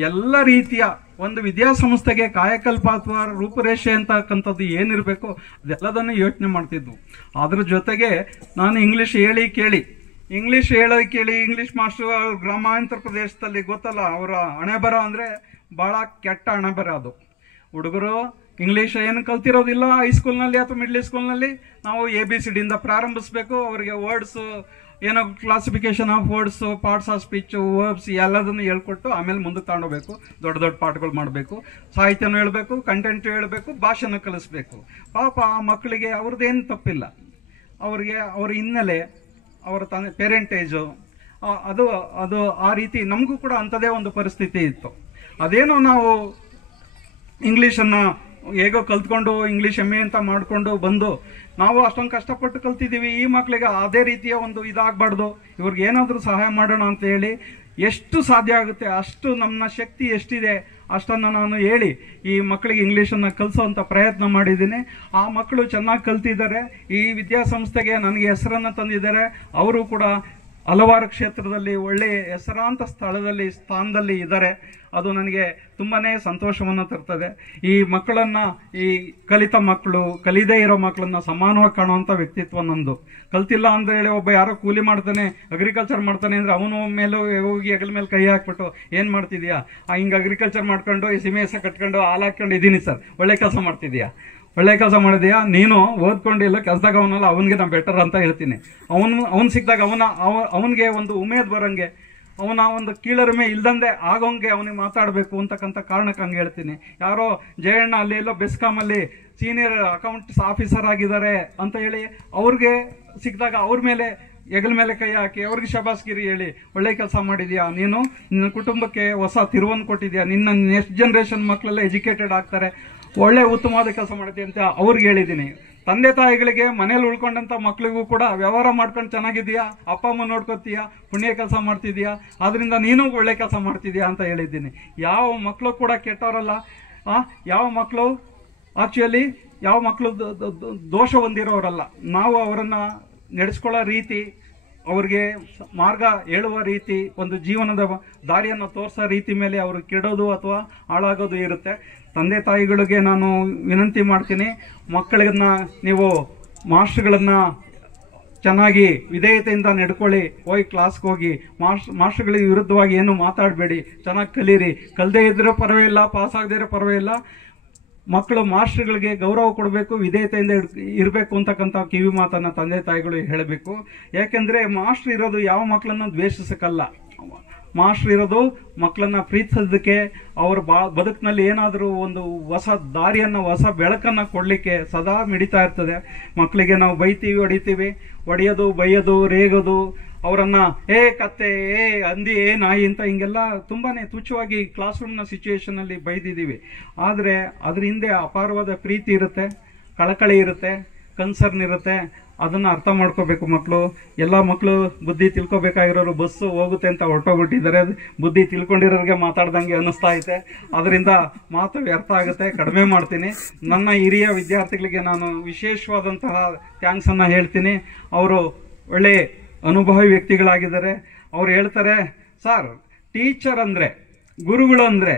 ಎಲ್ಲ ರೀತಿಯ ಒಂದು ವಿದ್ಯಾಸಂಸ್ಥೆಗೆ ಕಾಯಕಲ್ಪ ಅಥವಾ ರೂಪುರೇಷೆ ಅಂತಕ್ಕಂಥದ್ದು ಏನಿರಬೇಕು ಅದೆಲ್ಲದನ್ನು ಯೋಚನೆ ಮಾಡ್ತಿದ್ವು. ಅದ್ರ ಜೊತೆಗೆ ನಾನು ಇಂಗ್ಲೀಷ್ ಹೇಳಿ ಕೇಳಿ ಇಂಗ್ಲೀಷ್ ಮಾಸ್ಟರ್ ಗ್ರಾಮಾಂತರ ಪ್ರದೇಶದಲ್ಲಿ ಗೊತ್ತಲ್ಲ, ಅವರ ಹಣೆಬರ ಅಂದರೆ ಭಾಳ ಕೆಟ್ಟ ಹಣೆಬರ. ಅದು ಹುಡುಗರು ಇಂಗ್ಲೀಷ್ ಏನು ಕಲ್ತಿರೋದಿಲ್ಲ ಹೈಸ್ಕೂಲ್ನಲ್ಲಿ ಅಥವಾ ಮಿಡ್ಲ್ ಸ್ಕೂಲ್ನಲ್ಲಿ. ನಾವು ABCD ಇಂದ ಪ್ರಾರಂಭಿಸಬೇಕು. ಅವರಿಗೆ ವರ್ಡ್ಸು, ಏನೋ classification of words, parts of speech, verbs ಎಲ್ಲದನ್ನು ಹೇಳ್ಕೊಟ್ಟು ಆಮೇಲೆ ಮುಂದಕ್ಕೆ ತಗೊಂಡೋಗ್ಬೇಕು. ದೊಡ್ಡ ದೊಡ್ಡ ಪಾಠಗಳು ಮಾಡಬೇಕು, ಸಾಹಿತ್ಯನೂ ಹೇಳಬೇಕು, ಕಂಟೆಂಟು ಹೇಳಬೇಕು, ಭಾಷೆನೂ ಕಲಿಸ್ಬೇಕು. ಪಾಪ ಆ ಮಕ್ಕಳಿಗೆ ಅವ್ರದ್ದೇನು ತಪ್ಪಿಲ್ಲ. ಅವ್ರಿಗೆ ಅವ್ರ ಹಿನ್ನೆಲೆ, ಅವರ ಪೇರೆಂಟೇಜು ಅದು ಆ ರೀತಿ ನಮಗೂ ಕೂಡ ಅಂಥದ್ದೇ ಒಂದು ಪರಿಸ್ಥಿತಿ ಇತ್ತು. ಅದೇನೋ ನಾವು ಇಂಗ್ಲೀಷನ್ನು ಹೇಗೋ ಕಲ್ತ್ಕೊಂಡು ಇಂಗ್ಲೀಷ್ MA ಅಂತ ಮಾಡಿಕೊಂಡು ಬಂದು ನಾವು ಅಷ್ಟೊಂದು ಕಷ್ಟಪಟ್ಟು ಕಲ್ತಿದ್ದೀವಿ. ಈ ಮಕ್ಕಳಿಗೆ ಅದೇ ರೀತಿಯ ಒಂದು ಇದಾಗಬಾರ್ದು, ಇವ್ರಿಗೆ ಏನಾದರೂ ಸಹಾಯ ಮಾಡೋಣ ಅಂತ ಹೇಳಿ ಎಷ್ಟು ಸಾಧ್ಯ ಆಗುತ್ತೆ ಅಷ್ಟು ನಮ್ಮ ಶಕ್ತಿ ಎಷ್ಟಿದೆ ಅಷ್ಟನ್ನು ನಾನು ಹೇಳಿ ಈ ಮಕ್ಕಳಿಗೆ ಇಂಗ್ಲೀಷನ್ನು ಕಲಿಸೋವಂಥ ಪ್ರಯತ್ನ ಮಾಡಿದ್ದೀನಿ. ಆ ಮಕ್ಕಳು ಚೆನ್ನಾಗಿ ಕಲ್ತಿದ್ದಾರೆ, ಈ ವಿದ್ಯಾಸಂಸ್ಥೆಗೆ ನನಗೆ ಹೆಸರನ್ನು ತಂದಿದ್ದಾರೆ. ಅವರು ಕೂಡ ಹಲವಾರು ಕ್ಷೇತ್ರದಲ್ಲಿ ಒಳ್ಳೆಯ ಹೆಸರಾಂತ ಸ್ಥಾನದಲ್ಲಿ ಇದ್ದಾರೆ. ಅದು ನನಗೆ ತುಂಬಾ ಸಂತೋಷವನ್ನು ತರ್ತದೆ. ಈ ಮಕ್ಕಳನ್ನು, ಈ ಕಲಿತ ಮಕ್ಕಳು, ಕಲಿದೇ ಇರೋ ಮಕ್ಕಳನ್ನು ಸಮಾನವಾಗಿ ಕಾಣುವಂಥ ವ್ಯಕ್ತಿತ್ವ ನಂದು. ಕಲ್ತಿಲ್ಲ ಅಂತ ಹೇಳಿ ಒಬ್ಬ ಯಾರೋ ಕೂಲಿ ಮಾಡ್ತಾನೆ, ಅಗ್ರಿಕಲ್ಚರ್ ಮಾಡ್ತಾನೆ ಅಂದರೆ ಅವನು ಮೇಲೂ ಹೋಗಿ ಹೆಗಲ ಮೇಲೆ ಕೈ ಹಾಕ್ಬಿಟ್ಟು ಏನು ಮಾಡ್ತಿದ್ಯಾ, ಹಿಂಗೆ ಅಗ್ರಿಕಲ್ಚರ್ ಮಾಡ್ಕೊಂಡು ಈ ಸೀಮೆಸ ಕಟ್ಕೊಂಡು ಹಾಲು ಹಾಕ್ಕೊಂಡು ಇದ್ದೀನಿ ಸರ್, ಒಳ್ಳೆ ಕೆಲಸ ಮಾಡ್ತಿದ್ಯಾ, ಒಳ್ಳೆ ಕೆಲಸ ಮಾಡಿದ್ಯಾ, ನೀನು ಓದ್ಕೊಂಡಿಲ್ಲ ಕೆಲಸದಾಗ ಅವನಲ್ಲ, ಅವನಿಗೆ ನಾನು ಬೆಟರ್ ಅಂತ ಹೇಳ್ತೀನಿ. ಅವನು ಸಿಕ್ಕಿದಾಗ ಅವನಿಗೆ ಒಂದು ಉಮೇದ್ ಬರೋಂಗೆ, ಅವನ ಒಂದು ಕೀಳರಿಮೆ ಇಲ್ದಂದೆ ಆಗೋಂಗೆ ಅವನಿಗೆ ಮಾತಾಡಬೇಕು ಅಂತಕ್ಕಂಥ ಕಾರಣಕ್ಕೆ ಹಂಗೆ ಹೇಳ್ತೀನಿ. ಯಾರೋ ಜಯಣ್ಣ ಅಲ್ಲಿ ಎಲ್ಲೋ ಬೆಸ್ಕಾಮಲ್ಲಿ ಸೀನಿಯರ್ ಅಕೌಂಟ್ಸ್ ಆಫೀಸರ್ ಆಗಿದ್ದಾರೆ ಅಂತ ಹೇಳಿ ಅವ್ರಿಗೆ ಸಿಕ್ಕಿದಾಗ ಅವ್ರ ಮೇಲೆ ಹೆಗಲ ಮೇಲೆ ಕೈ ಹಾಕಿ ಅವ್ರಿಗೆ ಶಬಾಸ್ಗಿರಿ ಹೇಳಿ, ಒಳ್ಳೆ ಕೆಲಸ ಮಾಡಿದ್ಯಾ, ನೀನು ನಿನ್ನ ಕುಟುಂಬಕ್ಕೆ ಹೊಸ ತಿರುವನ್ನು ಕೊಟ್ಟಿದ್ಯಾ, ನಿನ್ನ ನೆಕ್ಸ್ಟ್ ಜನರೇಷನ್ ಮಕ್ಕಳೆಲ್ಲ ಎಜುಕೇಟೆಡ್ ಆಗ್ತಾರೆ, ಒಳ್ಳೆ ಉತ್ತಮವಾದ ಕೆಲಸ ಮಾಡಿದ್ಯಾ ಅಂತ ಅವ್ರಿಗೆ ಹೇಳಿದ್ದೀನಿ. ತಂದೆ ತಾಯಿಗಳಿಗೆ ಮನೇಲಿ ಉಳ್ಕೊಂಡಂಥ ಮಕ್ಳಿಗೂ ಕೂಡ ವ್ಯವಹಾರ ಮಾಡ್ಕೊಂಡು ಚೆನ್ನಾಗಿದೆಯಾ, ಅಪ್ಪ ಅಮ್ಮ ನೋಡ್ಕೊತೀಯಾ, ಪುಣ್ಯ ಕೆಲಸ ಮಾಡ್ತಿದ್ಯಾ, ಅದರಿಂದ ನೀನು ಒಳ್ಳೆ ಕೆಲಸ ಮಾಡ್ತಿದ್ಯಾ ಅಂತ ಹೇಳಿದ್ದೀನಿ. ಯಾವ ಮಕ್ಕಳು ಕೂಡ ಕೆಟ್ಟವರಲ್ಲ. ಯಾವ ಮಕ್ಕಳು ಯಾವ ಮಕ್ಕಳು ದೋಷ ಹೊಂದಿರೋರಲ್ಲ. ನಾವು ಅವರನ್ನು ನಡೆಸ್ಕೊಳ್ಳೋ ರೀತಿ, ಅವ್ರಿಗೆ ಮಾರ್ಗ ಹೇಳುವ ರೀತಿ, ಒಂದು ಜೀವನದ ದಾರಿಯನ್ನು ತೋರಿಸೋ ರೀತಿ ಮೇಲೆ ಅವರು ಕೆಡೋದು ಅಥವಾ ಹಾಳಾಗೋದು ಇರುತ್ತೆ. ತಂದೆ ತಾಯಿಗಳಿಗೆ ನಾನು ವಿನಂತಿ ಮಾಡ್ತೀನಿ, ಮಕ್ಕಳನ್ನ ನೀವು ಮಾಸ್ಟರ್ಗಳನ್ನು ಚೆನ್ನಾಗಿ ವಿಧೇಯತೆಯಿಂದ ನಡ್ಕೊಳ್ಳಿ, ಹೋಗಿ ಕ್ಲಾಸ್ಗೆ ಹೋಗಿ, ಮಾಸ್ಟರ್ಗಳಿಗೆ ವಿರುದ್ಧವಾಗಿ ಏನು ಮಾತಾಡಬೇಡಿ, ಚೆನ್ನಾಗಿ ಕಲೀರಿ. ಕಲ್ದೇ ಇದ್ರೂ ಪರವಾಗಿಲ್ಲ, ಪಾಸ್ ಆಗದೇ ಇರೋ ಪರವಾಗಿಲ್ಲ, ಮಕ್ಕಳು ಮಾಸ್ಟರ್ಗಳಿಗೆ ಗೌರವ ಕೊಡಬೇಕು, ವಿಧೇಯತೆಯಿಂದ ಇರಬೇಕು ಅಂತಕ್ಕಂಥ ಕಿವಿ ಮಾತನ್ನು ತಂದೆ ತಾಯಿಗಳು ಹೇಳಬೇಕು. ಯಾಕೆಂದರೆ ಮಾಸ್ಟರ್ ಇರೋದು ಯಾವ ಮಕ್ಕಳನ್ನು ದ್ವೇಷಿಸಕ್ಕಲ್ಲ, ಮಾಸ್ಟರ್ ಇರೋದು ಮಕ್ಕಳನ್ನ ಪ್ರೀತಿಸೋದಕ್ಕೆ, ಅವ್ರ ಬದುಕಿನಲ್ಲಿ ಏನಾದರೂ ಒಂದು ಹೊಸ ದಾರಿಯನ್ನು, ಹೊಸ ಬೆಳಕನ್ನು ಕೊಡಲಿಕ್ಕೆ ಸದಾ ಮಿಡಿತಾ ಇರ್ತದೆ. ಮಕ್ಕಳಿಗೆ ನಾವು ಬೈತೀವಿ, ಹೊಡೆಯೋದು, ಬೈಯೋದು, ರೇಗೋದು, ಅವರನ್ನು ಏ ಕತ್ತೆ, ಏ ಹಂದಿ, ಏ ನಾಯಿ ಅಂತ ಹಿಂಗೆಲ್ಲ ತುಂಬಾ ತುಚ್ಛವಾಗಿ ಕ್ಲಾಸ್ ರೂಮ್ನ ಸಿಚುವೇಶನಲ್ಲಿ ಬೈದಿದ್ದೀವಿ. ಆದರೆ ಅದ್ರ ಹಿಂದೆ ಅಪಾರವಾದ ಪ್ರೀತಿ ಇರುತ್ತೆ, ಕಳಕಳಿ ಇರುತ್ತೆ, ಕನ್ಸರ್ನ್ ಇರುತ್ತೆ. ಅದನ್ನು ಅರ್ಥ ಮಾಡ್ಕೋಬೇಕು ಮಕ್ಕಳು. ಎಲ್ಲ ಮಕ್ಕಳು ಬುದ್ಧಿ ತಿಳ್ಕೊಬೇಕಾಗಿರೋರು ಬಸ್ಸು ಹೋಗುತ್ತೆ ಅಂತ ಹೊರಟೋಗ್ಬಿಟ್ಟಿದ್ದಾರೆ. ಬುದ್ಧಿ ತಿಳ್ಕೊಂಡಿರೋರಿಗೆ ಮಾತಾಡ್ದಂಗೆ ಅನ್ನಿಸ್ತಾ ಐತೆ. ಅದರಿಂದ ಮಾತು ವ್ಯರ್ಥ ಆಗುತ್ತೆ, ಕಡಿಮೆ ಮಾಡ್ತೀನಿ. ನನ್ನ ಹಿರಿಯ ವಿದ್ಯಾರ್ಥಿಗಳಿಗೆ ನಾನು ವಿಶೇಷವಾದಂತಹ ಥ್ಯಾಂಕ್ಸನ್ನು ಹೇಳ್ತೀನಿ. ಅವರು ಒಳ್ಳೆ ಅನುಭವಿ ವ್ಯಕ್ತಿಗಳಾಗಿದ್ದಾರೆ. ಅವ್ರು ಹೇಳ್ತಾರೆ, ಸರ್ ಟೀಚರ್ ಅಂದರೆ, ಗುರುಗಳು ಅಂದರೆ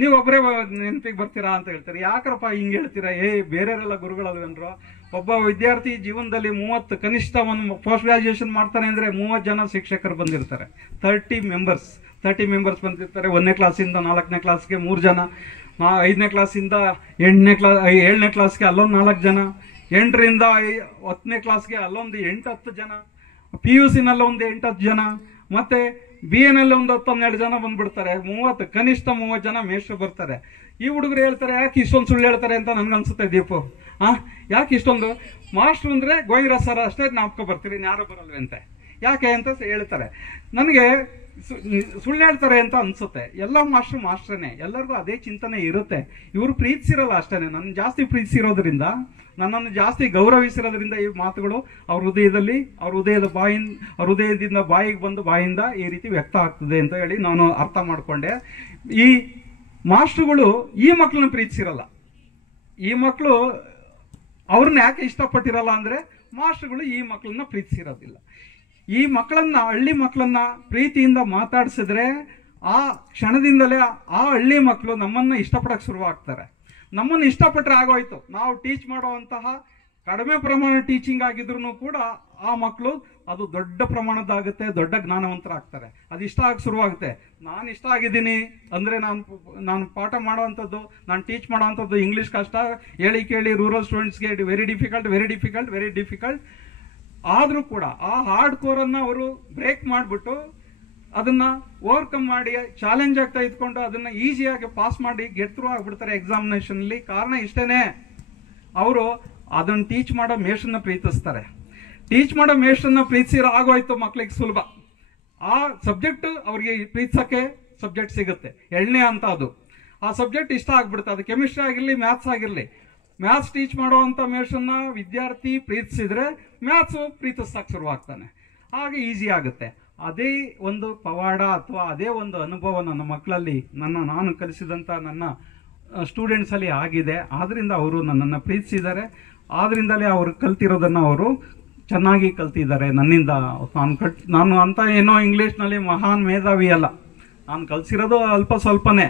ನೀವೊಬ್ಬರೇ ನೆನಪಿಗೆ ಬರ್ತೀರಾ ಅಂತ ಹೇಳ್ತಾರೆ. ಯಾಕ್ರಪ್ಪ ಹಿಂಗೆ ಹೇಳ್ತೀರಾ? ಬೇರೆಯವರೆಲ್ಲ ಗುರುಗಳಲ್ವೇನ್ರು? ಒಬ್ಬ ವಿದ್ಯಾರ್ಥಿ ಜೀವನದಲ್ಲಿ 30 ಕನಿಷ್ಠ ಒಂದು ಪೋಸ್ಟ್ ಗ್ರಾಜುಯೇಷನ್ ಮಾಡ್ತಾನೆ ಅಂದರೆ 30 ಜನ ಶಿಕ್ಷಕರು ಬಂದಿರ್ತಾರೆ. 30 ಮೆಂಬರ್ಸ್ ಬಂದಿರ್ತಾರೆ. 1ನೇ ಕ್ಲಾಸಿಂದ 4ನೇ ಕ್ಲಾಸ್ಗೆ 3 ಜನ, 5ನೇ ಕ್ಲಾಸಿಂದ 7ನೇ ಕ್ಲಾಸ್ಗೆ ಅಲ್ಲೊಂದು 4 ಜನ, 8ರಿಂದ 10ನೇ ಕ್ಲಾಸ್ಗೆ ಅಲ್ಲೊಂದು 8-10 ಜನ, PUCನಲ್ಲಿ ಒಂದು 8-10 ಜನ, ಮತ್ತೆ BA-ನಲ್ಲಿ ಒಂದು 10-12 ಜನ ಬಂದ್ಬಿಡ್ತಾರೆ. ಕನಿಷ್ಠ 30 ಜನ ಮೇಷ್ಟ್ರು ಬರ್ತಾರೆ. ಈ ಹುಡುಗರು ಹೇಳ್ತಾರೆ, ಯಾಕೆ ಇಷ್ಟೊಂದು ಸುಳ್ಳು ಹೇಳ್ತಾರೆ ಅಂತ ನನ್ಗನ್ಸುತ್ತೆ ದೀಪು. ಯಾಕೆ ಇಷ್ಟೊಂದು? ಮಾಸ್ಟ್ರು ಅಂದರೆ ಗೋವಿಂದರಾಜ್ ಸರ್ ಅಷ್ಟೇ ಜ್ಞಾಪಕ ಬರ್ತೀರಿ, ಯಾರು ಬರಲ್ವೇ ಅಂತ. ಯಾಕೆ ಅಂತ ಹೇಳ್ತಾರೆ. ನನಗೆ ಸುಳ್ಳು ಹೇಳ್ತಾರೆ ಅಂತ ಅನ್ಸುತ್ತೆ. ಎಲ್ಲ ಮಾಸ್ಟ್ರೇನೆ, ಎಲ್ಲರಿಗೂ ಅದೇ ಚಿಂತನೆ ಇರುತ್ತೆ. ಇವರು ಪ್ರೀತಿಸಿರಲ್ಲ ಅಷ್ಟೇನೆ. ನನ್ನ ಜಾಸ್ತಿ ಪ್ರೀತಿಸಿರೋದ್ರಿಂದ, ನನ್ನನ್ನು ಜಾಸ್ತಿ ಗೌರವಿಸಿರೋದ್ರಿಂದ ಈ ಮಾತುಗಳು ಅವ್ರ ಹೃದಯದಿಂದ ಬಾಯಿಗೆ ಬಂದು ಬಾಯಿಂದ ಈ ರೀತಿ ವ್ಯಕ್ತ ಆಗ್ತದೆ ಅಂತ ಹೇಳಿ ನಾನು ಅರ್ಥ ಮಾಡಿಕೊಂಡೆ. ಈ ಮಾಸ್ಟ್ರುಗಳು ಈ ಮಕ್ಕಳನ್ನ ಪ್ರೀತಿಸಿರಲ್ಲ. ಈ ಮಕ್ಕಳು ಅವ್ರನ್ನ ಯಾಕೆ ಇಷ್ಟಪಟ್ಟಿರಲ್ಲ ಅಂದರೆ, ಮಾಸ್ಟ್ರುಗಳು ಈ ಮಕ್ಕಳನ್ನ ಪ್ರೀತಿಸಿರೋದಿಲ್ಲ. ಈ ಮಕ್ಕಳನ್ನ, ಹಳ್ಳಿ ಮಕ್ಕಳನ್ನ ಪ್ರೀತಿಯಿಂದ ಮಾತಾಡಿಸಿದ್ರೆ ಆ ಕ್ಷಣದಿಂದಲೇ ಆ ಹಳ್ಳಿ ಮಕ್ಕಳು ನಮ್ಮನ್ನು ಇಷ್ಟಪಡೋಕ್ಕೆ ಶುರುವಾಗ್ತಾರೆ. ನಮ್ಮನ್ನು ಇಷ್ಟಪಟ್ಟರೆ ಆಗೋಯ್ತು. ನಾವು ಟೀಚ್ ಮಾಡುವಂತಹ ಕಡಿಮೆ ಪ್ರಮಾಣ ಟೀಚಿಂಗ್ ಆಗಿದ್ರು ಕೂಡ ಆ ಮಕ್ಕಳು ಅದು ದೊಡ್ಡ ಪ್ರಮಾಣದಾಗುತ್ತೆ, ದೊಡ್ಡ ಜ್ಞಾನವಂತರಾಗ್ತಾರೆ. ಅದು ಇಷ್ಟ ಆಗಿ ಶುರುವಾಗುತ್ತೆ. ನಾನು ಇಷ್ಟ ಆಗಿದ್ದೀನಿ ಅಂದರೆ ನಾನು ಪಾಠ ಮಾಡೋವಂಥದ್ದು, ನಾನು ಟೀಚ್ ಮಾಡೋವಂಥದ್ದು ಇಂಗ್ಲೀಷ್ ಕಷ್ಟ, ಹೇಳಿ ಕೇಳಿ ರೂರಲ್ ಸ್ಟೂಡೆಂಟ್ಸ್ಗೆ ವೆರಿ ಡಿಫಿಕಲ್ಟ್. ಆದರೂ ಕೂಡ ಆ ಹಾರ್ಡ್ ಕೋರನ್ನು ಅವರು ಬ್ರೇಕ್ ಮಾಡಿಬಿಟ್ಟು ಅದನ್ನು ಓವರ್ಕಮ್ ಮಾಡಿ ಚಾಲೆಂಜ್ ಆಗಿ ತೆಗೆದುಕೊಂಡು ಅದನ್ನು ಈಸಿಯಾಗಿ ಪಾಸ್ ಮಾಡಿ ಗೆಟ್ ಥ್ರೂ ಆಗಿಬಿಡ್ತಾರೆ ಎಕ್ಸಾಮಿನೇಷನಲ್ಲಿ. ಕಾರಣ ಇಷ್ಟೇ, ಅವರು ಅದನ್ನು ಟೀಚ್ ಮಾಡೋ ಮೇಷ್ಟ್ರನ್ನ ಪ್ರೀತಿಸ್ತಾರೆ. ಟೀಚ್ ಮಾಡೋ ಮೇಷ್ಟ್ರನ್ನ ಪ್ರೀತಿಸಿರೋ ಆಗೋಯ್ತು ಮಕ್ಕಳಿಗೆ ಸುಲಭ. ಆ ಸಬ್ಜೆಕ್ಟ್ ಅವ್ರಿಗೆ ಪ್ರೀತಿಸೋಕ್ಕೆ ಸಬ್ಜೆಕ್ಟ್ ಸಿಗುತ್ತೆ. 2ನೇ ಹಂತ ಅದು. ಆ ಸಬ್ಜೆಕ್ಟ್ ಇಷ್ಟ ಆಗ್ಬಿಡುತ್ತೆ. ಅದು ಕೆಮಿಸ್ಟ್ರಿ ಆಗಿರಲಿ, ಮ್ಯಾಥ್ಸ್ ಆಗಿರಲಿ. ಮ್ಯಾಥ್ಸ್ ಟೀಚ್ ಮಾಡುವಂಥ ಮೇಷ್ಟ್ರನ್ನ ವಿದ್ಯಾರ್ಥಿ ಪ್ರೀತಿಸಿದ್ರೆ ಮ್ಯಾಥ್ಸು ಪ್ರೀತಿಸಕ್ಕೆ ಶುರುವಾಗ್ತಾನೆ. ಹಾಗೆ ಈಸಿ ಆಗುತ್ತೆ. ಅದೇ ಒಂದು ಪವಾಡ ಅಥವಾ ಅದೇ ಒಂದು ಅನುಭವ ನನ್ನ ಮಕ್ಕಳಲ್ಲಿ, ನಾನು ಕಲಿಸಿದಂಥ ನನ್ನ ಸ್ಟೂಡೆಂಟ್ಸಲ್ಲಿ ಆಗಿದೆ. ಆದ್ದರಿಂದ ಅವರು ನನ್ನನ್ನು ಪ್ರೀತಿಸಿದ್ದಾರೆ. ಆದ್ದರಿಂದಲೇ ಅವರು ಕಲ್ತಿರೋದನ್ನು ಅವರು ಚೆನ್ನಾಗಿ ಕಲ್ತಿದ್ದಾರೆ ನನ್ನಿಂದ. ನಾನು ಅಂತ ಏನೋ ಇಂಗ್ಲೀಷ್ನಲ್ಲಿ ಮಹಾನ್ ಮೇಧಾವಿ ಅಲ್ಲ. ನಾನು ಕಲಿಸಿರೋದು ಅಲ್ಪ ಸ್ವಲ್ಪನೇ.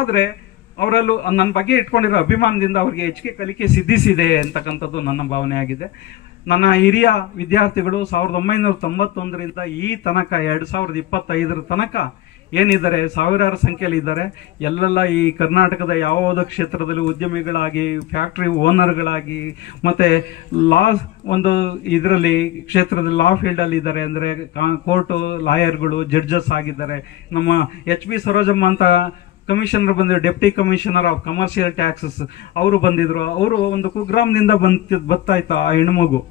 ಆದರೆ ಅವರಲ್ಲೂ ನನ್ನ ಬಗ್ಗೆ ಇಟ್ಕೊಂಡಿರೋ ಅಭಿಮಾನದಿಂದ ಅವ್ರಿಗೆ ಹೆಚ್ಚಿಗೆ ಕಲಿಕೆ ಸಿದ್ಧಿಸಿದೆ ಅಂತಕ್ಕಂಥದ್ದು ನನ್ನ ಭಾವನೆ ಆಗಿದೆ. ನನ್ನ ಹಿರಿಯ ವಿದ್ಯಾರ್ಥಿಗಳು 1991ರಿಂದ ಈ ತನಕ 2025 ತನಕ ಏನಿದ್ದಾರೆ, ಸಾವಿರಾರು ಸಂಖ್ಯೆಯಲ್ಲಿ ಇದ್ದಾರೆ. ಎಲ್ಲೆಲ್ಲ ಈ ಕರ್ನಾಟಕದ ಯಾವುದೋ ಕ್ಷೇತ್ರದಲ್ಲಿ ಉದ್ಯಮಿಗಳಾಗಿ, ಫ್ಯಾಕ್ಟ್ರಿ ಓನರ್ಗಳಾಗಿ, ಮತ್ತು ಒಂದು ಇದರಲ್ಲಿ ಕ್ಷೇತ್ರದಲ್ಲಿ ಲಾ ಫೀಲ್ಡಲ್ಲಿ ಇದ್ದಾರೆ. ಅಂದರೆ ಕೋರ್ಟು ಲಾಯರ್ಗಳು, ಜಡ್ಜಸ್ ಆಗಿದ್ದಾರೆ. ನಮ್ಮ HB ಸರೋಜಮ್ಮ ಅಂತ ಕಮಿಷನರ್ ಬಂದಿದ್ರು, deputy commissioner of commercial taxes, ಅವರು ಬಂದಿದ್ರು. ಅವರು ಒಂದು ಕುಗ್ರಾಮದಿಂದ ಬರ್ತಾ ಇತ್ತು ಆ ಹೆಣ್ಮಗು.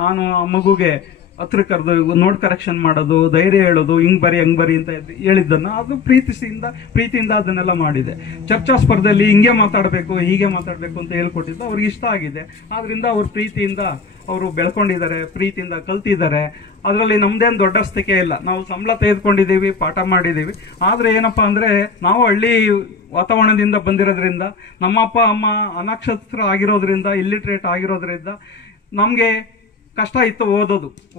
ನಾನು ಆ ಮಗುಗೆ ಹತ್ರ ಕರೆದು ನೋಟ್ ಕರೆಕ್ಷನ್ ಮಾಡೋದು, ಧೈರ್ಯ ಹೇಳೋದು, ಹಿಂಗೆ ಬರಿ ಅಂತ ಹೇಳಿದ್ದನ್ನು ಅದು ಪ್ರೀತಿಯಿಂದ ಅದನ್ನೆಲ್ಲ ಮಾಡಿದೆ. ಚರ್ಚಾ ಸ್ಪರ್ಧೆಯಲ್ಲಿ ಹಿಂಗೆ ಮಾತಾಡಬೇಕು, ಹೀಗೆ ಮಾತಾಡಬೇಕು ಅಂತ ಹೇಳ್ಕೊಟ್ಟಿದ್ದು ಅವ್ರಿಗೆ ಇಷ್ಟ ಆಗಿದೆ. ಆದ್ದರಿಂದ ಅವ್ರ ಪ್ರೀತಿಯಿಂದ ಅವರು ಬೆಳ್ಕೊಂಡಿದ್ದಾರೆ, ಪ್ರೀತಿಯಿಂದ ಕಲ್ತಿದ್ದಾರೆ. ಅದರಲ್ಲಿ ನಮ್ದೇನು ದೊಡ್ಡಸ್ತಿಕೆ ಇಲ್ಲ. ನಾವು ಸಂಬಳ ತೆಗೆದುಕೊಂಡಿದ್ದೀವಿ, ಪಾಠ ಮಾಡಿದ್ದೀವಿ. ಆದರೆ ಏನಪ್ಪ ಅಂದರೆ, ನಾವು ಹಳ್ಳಿ ವಾತಾವರಣದಿಂದ ಬಂದಿರೋದ್ರಿಂದ, ನಮ್ಮ ಅಪ್ಪ ಅಮ್ಮ ಅನಕ್ಷತ್ರ ಆಗಿರೋದ್ರಿಂದ, ಇಲ್ಲಿಟ್ರೇಟ್ ಆಗಿರೋದ್ರಿಂದ ನಮಗೆ ಕಷ್ಟ ಇತ್ತು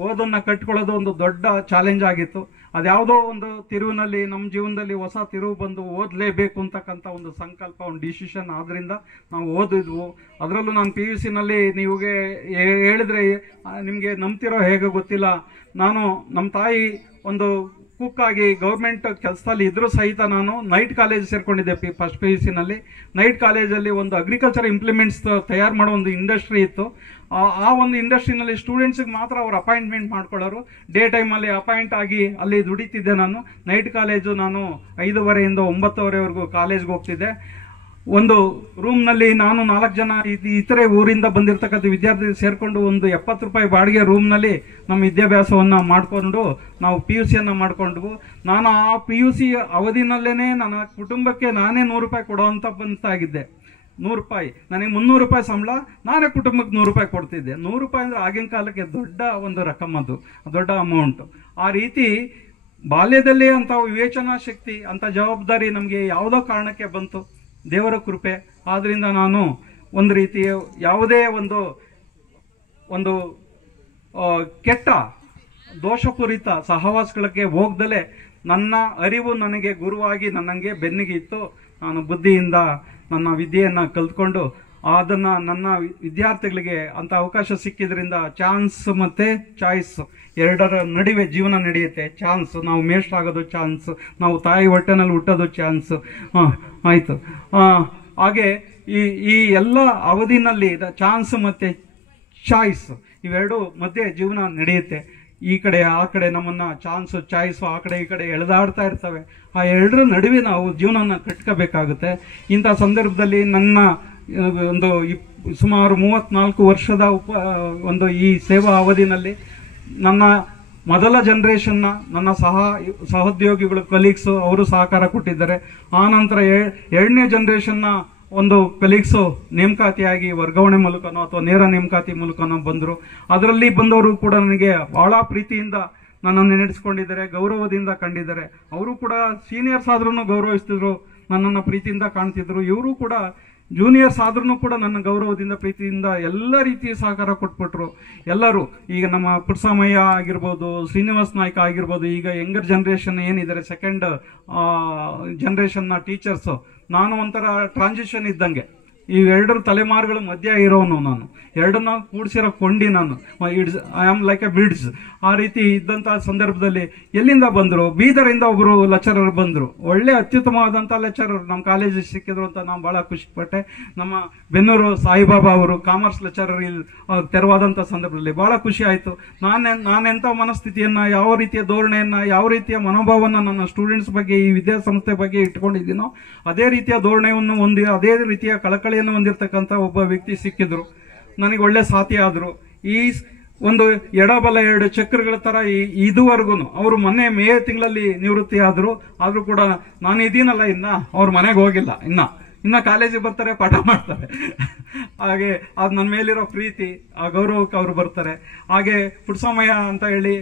ಓದನ್ನು ಕಟ್ಕೊಳ್ಳೋದು ಒಂದು ದೊಡ್ಡ ಚಾಲೆಂಜ್ ಆಗಿತ್ತು. ಅದ್ಯಾವುದೋ ಒಂದು ತಿರುವಿನಲ್ಲಿ ನಮ್ಮ ಜೀವನದಲ್ಲಿ ಹೊಸ ತಿರುವು ಬಂದು ಓದಲೇಬೇಕು ಅಂತಕ್ಕಂಥ ಒಂದು ಸಂಕಲ್ಪ, ಒಂದು ಡಿಸಿಷನ್ ಆದ್ದರಿಂದ ನಾವು ಓದಿದ್ವು. ಅದರಲ್ಲೂ ನಾನು PUC ನಲ್ಲಿ ನೀವುಗೆ ಹೇಳಿದ್ರೆ ನಿಮಗೆ ನಂಬ್ತಿರೋ ಹೇಗೆ ಗೊತ್ತಿಲ್ಲ, ನಾನು ನಮ್ಮ ತಾಯಿ ಒಂದು ಕುಕ್ ಆಗಿ ಗೌರ್ಮೆಂಟ್ ಕೆಲಸದಲ್ಲಿ ಇದ್ರೂ ಸಹಿತ ನಾನು ನೈಟ್ ಕಾಲೇಜ್ ಸೇರ್ಕೊಂಡಿದ್ದೆ. ಫಸ್ಟ್ PUC ನಲ್ಲಿ ನೈಟ್ ಕಾಲೇಜಲ್ಲಿ ಒಂದು ಅಗ್ರಿಕಲ್ಚರ್ ಇಂಪ್ಲಿಮೆಂಟ್ಸ್ ತಯಾರು ಮಾಡೋ ಒಂದು ಇಂಡಸ್ಟ್ರಿ ಇತ್ತು. ಆ ಒಂದು ಇಂಡಸ್ಟ್ರಿನಲ್ಲಿ ಸ್ಟೂಡೆಂಟ್ಸಿಗೆ ಮಾತ್ರ ಅವ್ರು ಅಪಾಯಿಂಟ್ಮೆಂಟ್ ಮಾಡ್ಕೊಳ್ಳೋರು. ಡೇ ಟೈಮಲ್ಲಿ ಅಪಾಯಿಂಟ್ ಆಗಿ ಅಲ್ಲಿ ದುಡಿತಿದ್ದೆ ನಾನು. ನೈಟ್ ಕಾಲೇಜು ನಾನು 5:30 9:00ವರೆವರೆಗೂ ಕಾಲೇಜ್ಗೆ ಹೋಗ್ತಿದ್ದೆ. ಒಂದು ರೂಮ್ನಲ್ಲಿ ನಾನು 4 ಜನ ಇತರೆ ಊರಿಂದ ಬಂದಿರತಕ್ಕಂಥ ವಿದ್ಯಾರ್ಥಿ ಸೇರಿಕೊಂಡು ಒಂದು 70 ರೂಪಾಯಿ ಬಾಡಿಗೆ ರೂಮ್ನಲ್ಲಿ ನಮ್ಮ ವಿದ್ಯಾಭ್ಯಾಸವನ್ನು ಮಾಡಿಕೊಂಡು ನಾವು PUCಯನ್ನು ಮಾಡಿಕೊಂಡ್ವು. ನಾನು ಆ PUC ಅವಧಿನಲ್ಲೇ ನನ್ನ ಕುಟುಂಬಕ್ಕೆ ನಾನೇ 100 ರೂಪಾಯಿ ಕೊಡೋವಂಥ ಬಂತಾಗಿದ್ದೆ. 100 ರೂಪಾಯಿ ನನಗೆ 300 ರೂಪಾಯಿ ಸಂಬಳ, ನಾನೇ ಕುಟುಂಬಕ್ಕೆ 100 ರೂಪಾಯಿ ಕೊಡ್ತಿದ್ದೆ. 100 ರೂಪಾಯಿ ಅಂದರೆ ಆಗಿನ ಕಾಲಕ್ಕೆ ದೊಡ್ಡ ಒಂದು ರಕಮ್, ಅದು ದೊಡ್ಡ ಅಮೌಂಟು. ಆ ರೀತಿ ಬಾಲ್ಯದಲ್ಲೇ ಅಂಥ ವಿವೇಚನಾ ಶಕ್ತಿ, ಅಂಥ ಜವಾಬ್ದಾರಿ ನಮಗೆ ಯಾವುದೋ ಕಾರಣಕ್ಕೆ ಬಂತು, ದೇವರ ಕೃಪೆ. ಆದ್ದರಿಂದ ನಾನು ಒಂದು ರೀತಿಯ ಯಾವುದೇ ಒಂದು ಕೆಟ್ಟ ದೋಷಪೂರಿತ ಸಹವಾಸಗಳಿಗೆ ಹೋಗ್ದಲೇ ನನ್ನ ಅರಿವು ನನಗೆ ಗುರುವಾಗಿ ನನ್ನಂಗೆ ಬೆನ್ನಿಗೆ ಇತ್ತು. ನಾನು ಬುದ್ಧಿಯಿಂದ ನನ್ನ ವಿದ್ಯೆಯನ್ನು ಕಲ್ತ್ಕೊಂಡು ಅದನ್ನು ನನ್ನ ವಿದ್ಯಾರ್ಥಿಗಳಿಗೆ ಅಂಥ ಅವಕಾಶ ಸಿಕ್ಕಿದ್ರಿಂದ ಚಾನ್ಸ್ ಮತ್ತು ಚಾಯ್ಸ್ ಎರಡರ ನಡುವೆ ಜೀವನ ನಡೆಯುತ್ತೆ. ಚಾನ್ಸ್, ನಾವು ಮೇಷ್ಟ್ರಾಗೋದು ಚಾನ್ಸ್, ನಾವು ತಾಯಿ ಹೊಟ್ಟೆನಲ್ಲಿ ಹುಟ್ಟೋದು ಚಾನ್ಸ್. ಆಯಿತು. ಹಾಗೆ ಈ ಎಲ್ಲ ಅವಧಿನಲ್ಲಿ ಚಾನ್ಸ್ ಮತ್ತು ಚಾಯ್ಸ್ ಇವೆರಡು ಮಧ್ಯೆ ಜೀವನ ನಡೆಯುತ್ತೆ. ಈ ಕಡೆ ಆ ಕಡೆ ನಮ್ಮನ್ನು ಚಾನ್ಸು ಚಾಯ್ಸು ಆ ಕಡೆ ಈ ಕಡೆ ಎಳೆದಾಡ್ತಾ ಇರ್ತವೆ. ಆ ಎರಡರ ನಡುವೆ ನಾವು ಜೀವನನ ಕಟ್ಕೋಬೇಕಾಗುತ್ತೆ. ಇಂಥ ಸಂದರ್ಭದಲ್ಲಿ ನನ್ನ ಒಂದು ಸುಮಾರು 34 ವರ್ಷದ ಈ ಸೇವಾ ಅವಧಿನಲ್ಲಿ ನನ್ನ ಮೊದಲ ಜನ್ರೇಷನ್ನ ನನ್ನ ಸಹೋದ್ಯೋಗಿಗಳು ಕಲೀಗ್ಸು ಅವರು ಸಹಕಾರ ಕೊಟ್ಟಿದ್ದಾರೆ. ಆನಂತರ ಎರಡನೇ ಜನ್ರೇಷನ್ನ ಒಂದು ಕಲೀಗ್ಸು ನೇಮಕಾತಿಯಾಗಿ ವರ್ಗಾವಣೆ ಮೂಲಕನೋ ಅಥವಾ ನೇರ ನೇಮಕಾತಿ ಮೂಲಕನೋ ಬಂದರು. ಅದರಲ್ಲಿ ಬಂದವರು ಕೂಡ ನನಗೆ ಬಹಳ ಪ್ರೀತಿಯಿಂದ ನನ್ನನ್ನು ನಡೆಸ್ಕೊಂಡಿದ್ದಾರೆ, ಗೌರವದಿಂದ ಕಂಡಿದ್ದಾರೆ. ಅವರು ಕೂಡ ಸೀನಿಯರ್ಸ್ ಆದ್ರೂ ಗೌರವಿಸ್ತಿದ್ರು, ನನ್ನನ್ನು ಪ್ರೀತಿಯಿಂದ ಕಾಣ್ತಿದ್ರು. ಇವರು ಕೂಡ ಜೂನಿಯರ್ಸ್ ಆದ್ರೂ ಕೂಡ ನನ್ನ ಗೌರವದಿಂದ ಪ್ರೀತಿಯಿಂದ ಎಲ್ಲ ರೀತಿಯ ಸಹಕಾರ ಕೊಟ್ಬಿಟ್ರು ಎಲ್ಲರೂ. ಈಗ ನಮ್ಮ ಪುಟ್ಸಾಮಯ್ಯ ಆಗಿರ್ಬೋದು, ಶ್ರೀನಿವಾಸ್ ನಾಯ್ಕ ಆಗಿರ್ಬೋದು, ಈಗ ಯಂಗರ್ ಜನ್ರೇಷನ್ ಏನಿದ್ದಾರೆ, ಸೆಕೆಂಡ್ ಜನ್ರೇಷನ್ನ ಟೀಚರ್ಸು, ನಾನು ಒಂಥರ ಟ್ರಾನ್ಸಿಷನ್ ಇದ್ದಂಗೆ. ಈ ಎರಡರ ತಲೆಮಾರುಗಳ ಮಧ್ಯ ಇರೋನು ನಾನು, ಎರಡನ್ನ ಕೂಡಿಸಿರೋ ಕೊಂಡಿ ನಾನು. ಐ ಆಮ್ ಲೈಕ್ ಎ ಬಿಡ್ಸ್. ಆ ರೀತಿ ಇದ್ದಂಥ ಸಂದರ್ಭದಲ್ಲಿ ಎಲ್ಲಿಂದ ಬಂದರು? ಬೀದರಿಂದ ಒಬ್ಬರು ಲೆಕ್ಚರರ್ ಬಂದರು, ಒಳ್ಳೆ ಅತ್ಯುತ್ತಮವಾದಂಥ ಲೆಕ್ಚರರ್ ನಮ್ಮ ಕಾಲೇಜಿಗೆ ಸಿಕ್ಕಿದ್ರು ಅಂತ ನಾನು ಭಾಳ ಖುಷಿಪಟ್ಟೆ. ನಮ್ಮ ಬೆನ್ನೂರು ಸಾಯಿಬಾಬಾ ಅವರು ಕಾಮರ್ಸ್ ಲೆಕ್ಚರರ್ ಇಲ್ಲಿ ತೆರವಾದಂಥ ಸಂದರ್ಭದಲ್ಲಿ ಭಾಳ ಖುಷಿ ಆಯಿತು. ನಾನೆಂಥ ಮನಸ್ಥಿತಿಯನ್ನು, ಯಾವ ರೀತಿಯ ಧೋರಣೆಯನ್ನು, ಯಾವ ರೀತಿಯ ಮನೋಭಾವವನ್ನು ನನ್ನ ಸ್ಟೂಡೆಂಟ್ಸ್ ಬಗ್ಗೆ, ಈ ವಿದ್ಯಾಸಂಸ್ಥೆ ಬಗ್ಗೆ ಇಟ್ಕೊಂಡಿದ್ದೀನೋ ಅದೇ ರೀತಿಯ ಧೋರಣೆಯನ್ನು ಅದೇ ರೀತಿಯ ಕಳಕಳಿಯನ್ನು ಹೊಂದಿರತಕ್ಕಂಥ ಒಬ್ಬ ವ್ಯಕ್ತಿ ಸಿಕ್ಕಿದ್ರು. ನನಗೆ ಒಳ್ಳೆ ಸಾಥಿ ಆದರು. ಈ ಒಂದು ಎಡಬಲ 2 ಚಕ್ರಗಳ ಥರ ಇದುವರೆಗೂ ಅವರು ಮೊನ್ನೆ ಮೇ ತಿಂಗಳಲ್ಲಿ ನಿವೃತ್ತಿ ಆದರೂ ಕೂಡ ನಾನು ಇದೀನಲ್ಲ, ಅವ್ರ ಮನೆಗೆ ಹೋಗಿಲ್ಲ, ಇನ್ನ ಕಾಲೇಜಿಗೆ ಬರ್ತಾರೆ, ಪಾಠ ಮಾಡ್ತಾರೆ. ಹಾಗೆ ಅದು ನನ್ನ ಮೇಲಿರೋ ಪ್ರೀತಿ, ಆ ಗೌರವಕ್ಕೆ ಅವರು ಬರ್ತಾರೆ. ಹಾಗೆ ಪುಟ್ಸಾಮಯ್ಯ ಅಂತ ಹೇಳಿ,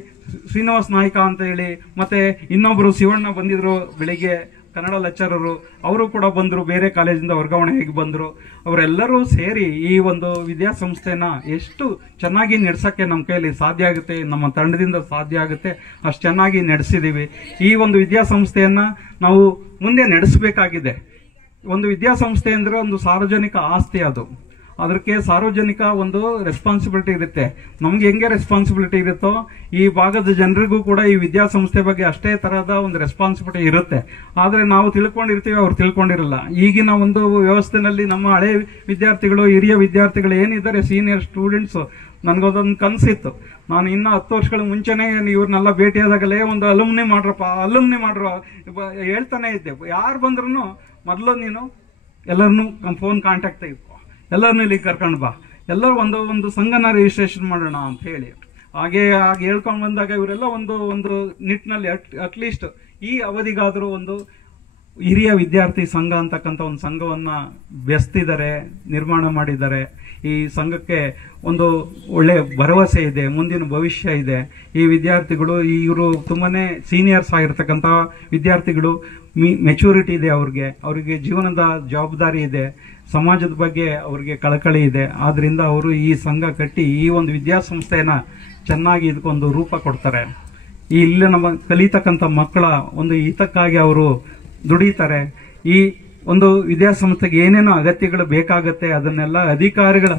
ಶ್ರೀನಿವಾಸ್ ನಾಯ್ಕ ಅಂತ ಹೇಳಿ, ಮತ್ತೆ ಇನ್ನೊಬ್ರು ಶಿವಣ್ಣ ಬಂದಿದ್ರು ಬೆಳಿಗ್ಗೆ, ಕನ್ನಡ ಲೆಕ್ಚರರು, ಅವರು ಕೂಡ ಬಂದರು, ಬೇರೆ ಕಾಲೇಜಿಂದ ವರ್ಗಾವಣೆ ಹೇಗೆ ಬಂದರು. ಅವರೆಲ್ಲರೂ ಸೇರಿ ಈ ಒಂದು ವಿದ್ಯಾಸಂಸ್ಥೆನ ಎಷ್ಟು ಚೆನ್ನಾಗಿ ನಡೆಸೋಕ್ಕೆ ನಮ್ಮ ಕೈಯಲ್ಲಿ ಸಾಧ್ಯ ಆಗುತ್ತೆ, ನಮ್ಮ ತಂಡದಿಂದ ಸಾಧ್ಯ ಆಗುತ್ತೆ, ಅಷ್ಟು ಚೆನ್ನಾಗಿ ನಡೆಸಿದ್ದೀವಿ. ಈ ಒಂದು ವಿದ್ಯಾಸಂಸ್ಥೆಯನ್ನು ನಾವು ಮುಂದೆ ನಡೆಸಬೇಕಾಗಿದೆ. ಒಂದು ವಿದ್ಯಾಸಂಸ್ಥೆ ಅಂದರೆ ಒಂದು ಸಾರ್ವಜನಿಕ ಆಸ್ತಿ, ಅದಕ್ಕೆ ಸಾರ್ವಜನಿಕ ಒಂದು ರೆಸ್ಪಾನ್ಸಿಬಿಲಿಟಿ ಇರುತ್ತೆ. ನಮ್ಗೆ ಹೆಂಗೆ ರೆಸ್ಪಾನ್ಸಿಬಿಲಿಟಿ ಇರುತ್ತೋ ಈ ಭಾಗದ ಜನರಿಗೂ ಕೂಡ ಈ ವಿದ್ಯಾಸಂಸ್ಥೆ ಬಗ್ಗೆ ಅಷ್ಟೇ ತರಹದ ಒಂದು ರೆಸ್ಪಾನ್ಸಿಬಿಲಿಟಿ ಇರುತ್ತೆ. ಆದರೆ ನಾವು ತಿಳ್ಕೊಂಡಿರ್ತೀವಿ, ಅವ್ರು ತಿಳ್ಕೊಂಡಿರಲ್ಲ. ಈಗಿನ ಒಂದು ವ್ಯವಸ್ಥೆನಲ್ಲಿ ನಮ್ಮ ಹಳೆ ವಿದ್ಯಾರ್ಥಿಗಳು, ಹಿರಿಯ ವಿದ್ಯಾರ್ಥಿಗಳು ಏನಿದ್ದಾರೆ, ಸೀನಿಯರ್ ಸ್ಟೂಡೆಂಟ್ಸು, ನನಗೊಂದೊಂದು ಕನಸಿತ್ತು. ನಾನು ಇನ್ನು 10 ವರ್ಷಗಳ ಮುಂಚೆನೇ ಇವ್ರನ್ನೆಲ್ಲ ಭೇಟಿಯಾದಾಗಲೇ ಒಂದು ಅಲುಮ್ನಿ ಮಾಡ್ರು ಹೇಳ್ತಾನೆ ಇದ್ದೆ. ಯಾರು ಬಂದ್ರೂ ಮೊದಲು ನೀನು ಎಲ್ಲರನ್ನೂ ಫೋನ್ ಕಾಂಟ್ಯಾಕ್ಟ್ ತೆಗೆದುಕೋ, ಎಲ್ಲರನ್ನೂ ಇಲ್ಲಿ ಕರ್ಕೊಂಡು ಬಾ, ಎಲ್ಲರೂ ಒಂದು ಸಂಘನ ರಿಜಿಸ್ಟ್ರೇಷನ್ ಮಾಡೋಣ ಅಂತ ಹೇಳಿ ಹಾಗೆ ಹೇಳ್ಕೊಂಡು ಬಂದಾಗ ಇವರೆಲ್ಲ ಒಂದು ನಿಟ್ಟಿನಲ್ಲಿ ಅಟ್ಲೀಸ್ಟ್ ಈ ಅವಧಿಗಾದರೂ ಒಂದು ಹಿರಿಯ ವಿದ್ಯಾರ್ಥಿ ಸಂಘ ಅಂತಕ್ಕಂಥ ಒಂದು ಸಂಘವನ್ನ ಬೆಳೆಸ್ತಿದ್ದಾರೆ, ನಿರ್ಮಾಣ ಮಾಡಿದ್ದಾರೆ. ಈ ಸಂಘಕ್ಕೆ ಒಂದು ಒಳ್ಳೆ ಭರವಸೆ ಇದೆ, ಮುಂದಿನ ಭವಿಷ್ಯ ಇದೆ. ಈ ವಿದ್ಯಾರ್ಥಿಗಳು ಇವರು ತುಂಬಾನೇ ಸೀನಿಯರ್ಸ್ ಆಗಿರ್ತಕ್ಕಂಥ ವಿದ್ಯಾರ್ಥಿಗಳು, ಮೆಚೂರಿಟಿ ಇದೆ ಅವರಿಗೆ ಜೀವನದ ಜವಾಬ್ದಾರಿ ಇದೆ, ಸಮಾಜದ ಬಗ್ಗೆ ಅವರಿಗೆ ಕಳಕಳಿ ಇದೆ. ಆದ್ರಿಂದ ಅವರು ಈ ಸಂಘ ಕಟ್ಟಿ ಈ ಒಂದು ವಿದ್ಯಾಸಂಸ್ಥೆಯನ್ನ ಚೆನ್ನಾಗಿ ಇದಕ್ಕೊಂದು ರೂಪ ಕೊಡ್ತಾರೆ. ಈ ಇಲ್ಲಿ ನಮ್ಮ ಕಲಿತಕ್ಕಂಥ ಮಕ್ಕಳ ಒಂದು ಹಿತಕ್ಕಾಗಿ ಅವರು ದುಡಿತಾರೆ. ಈ ಒಂದು ವಿದ್ಯಾಸಂಸ್ಥೆಗೆ ಏನೇನೋ ಅಗತ್ಯಗಳು ಬೇಕಾಗತ್ತೆ ಅದನ್ನೆಲ್ಲ ಅಧಿಕಾರಿಗಳ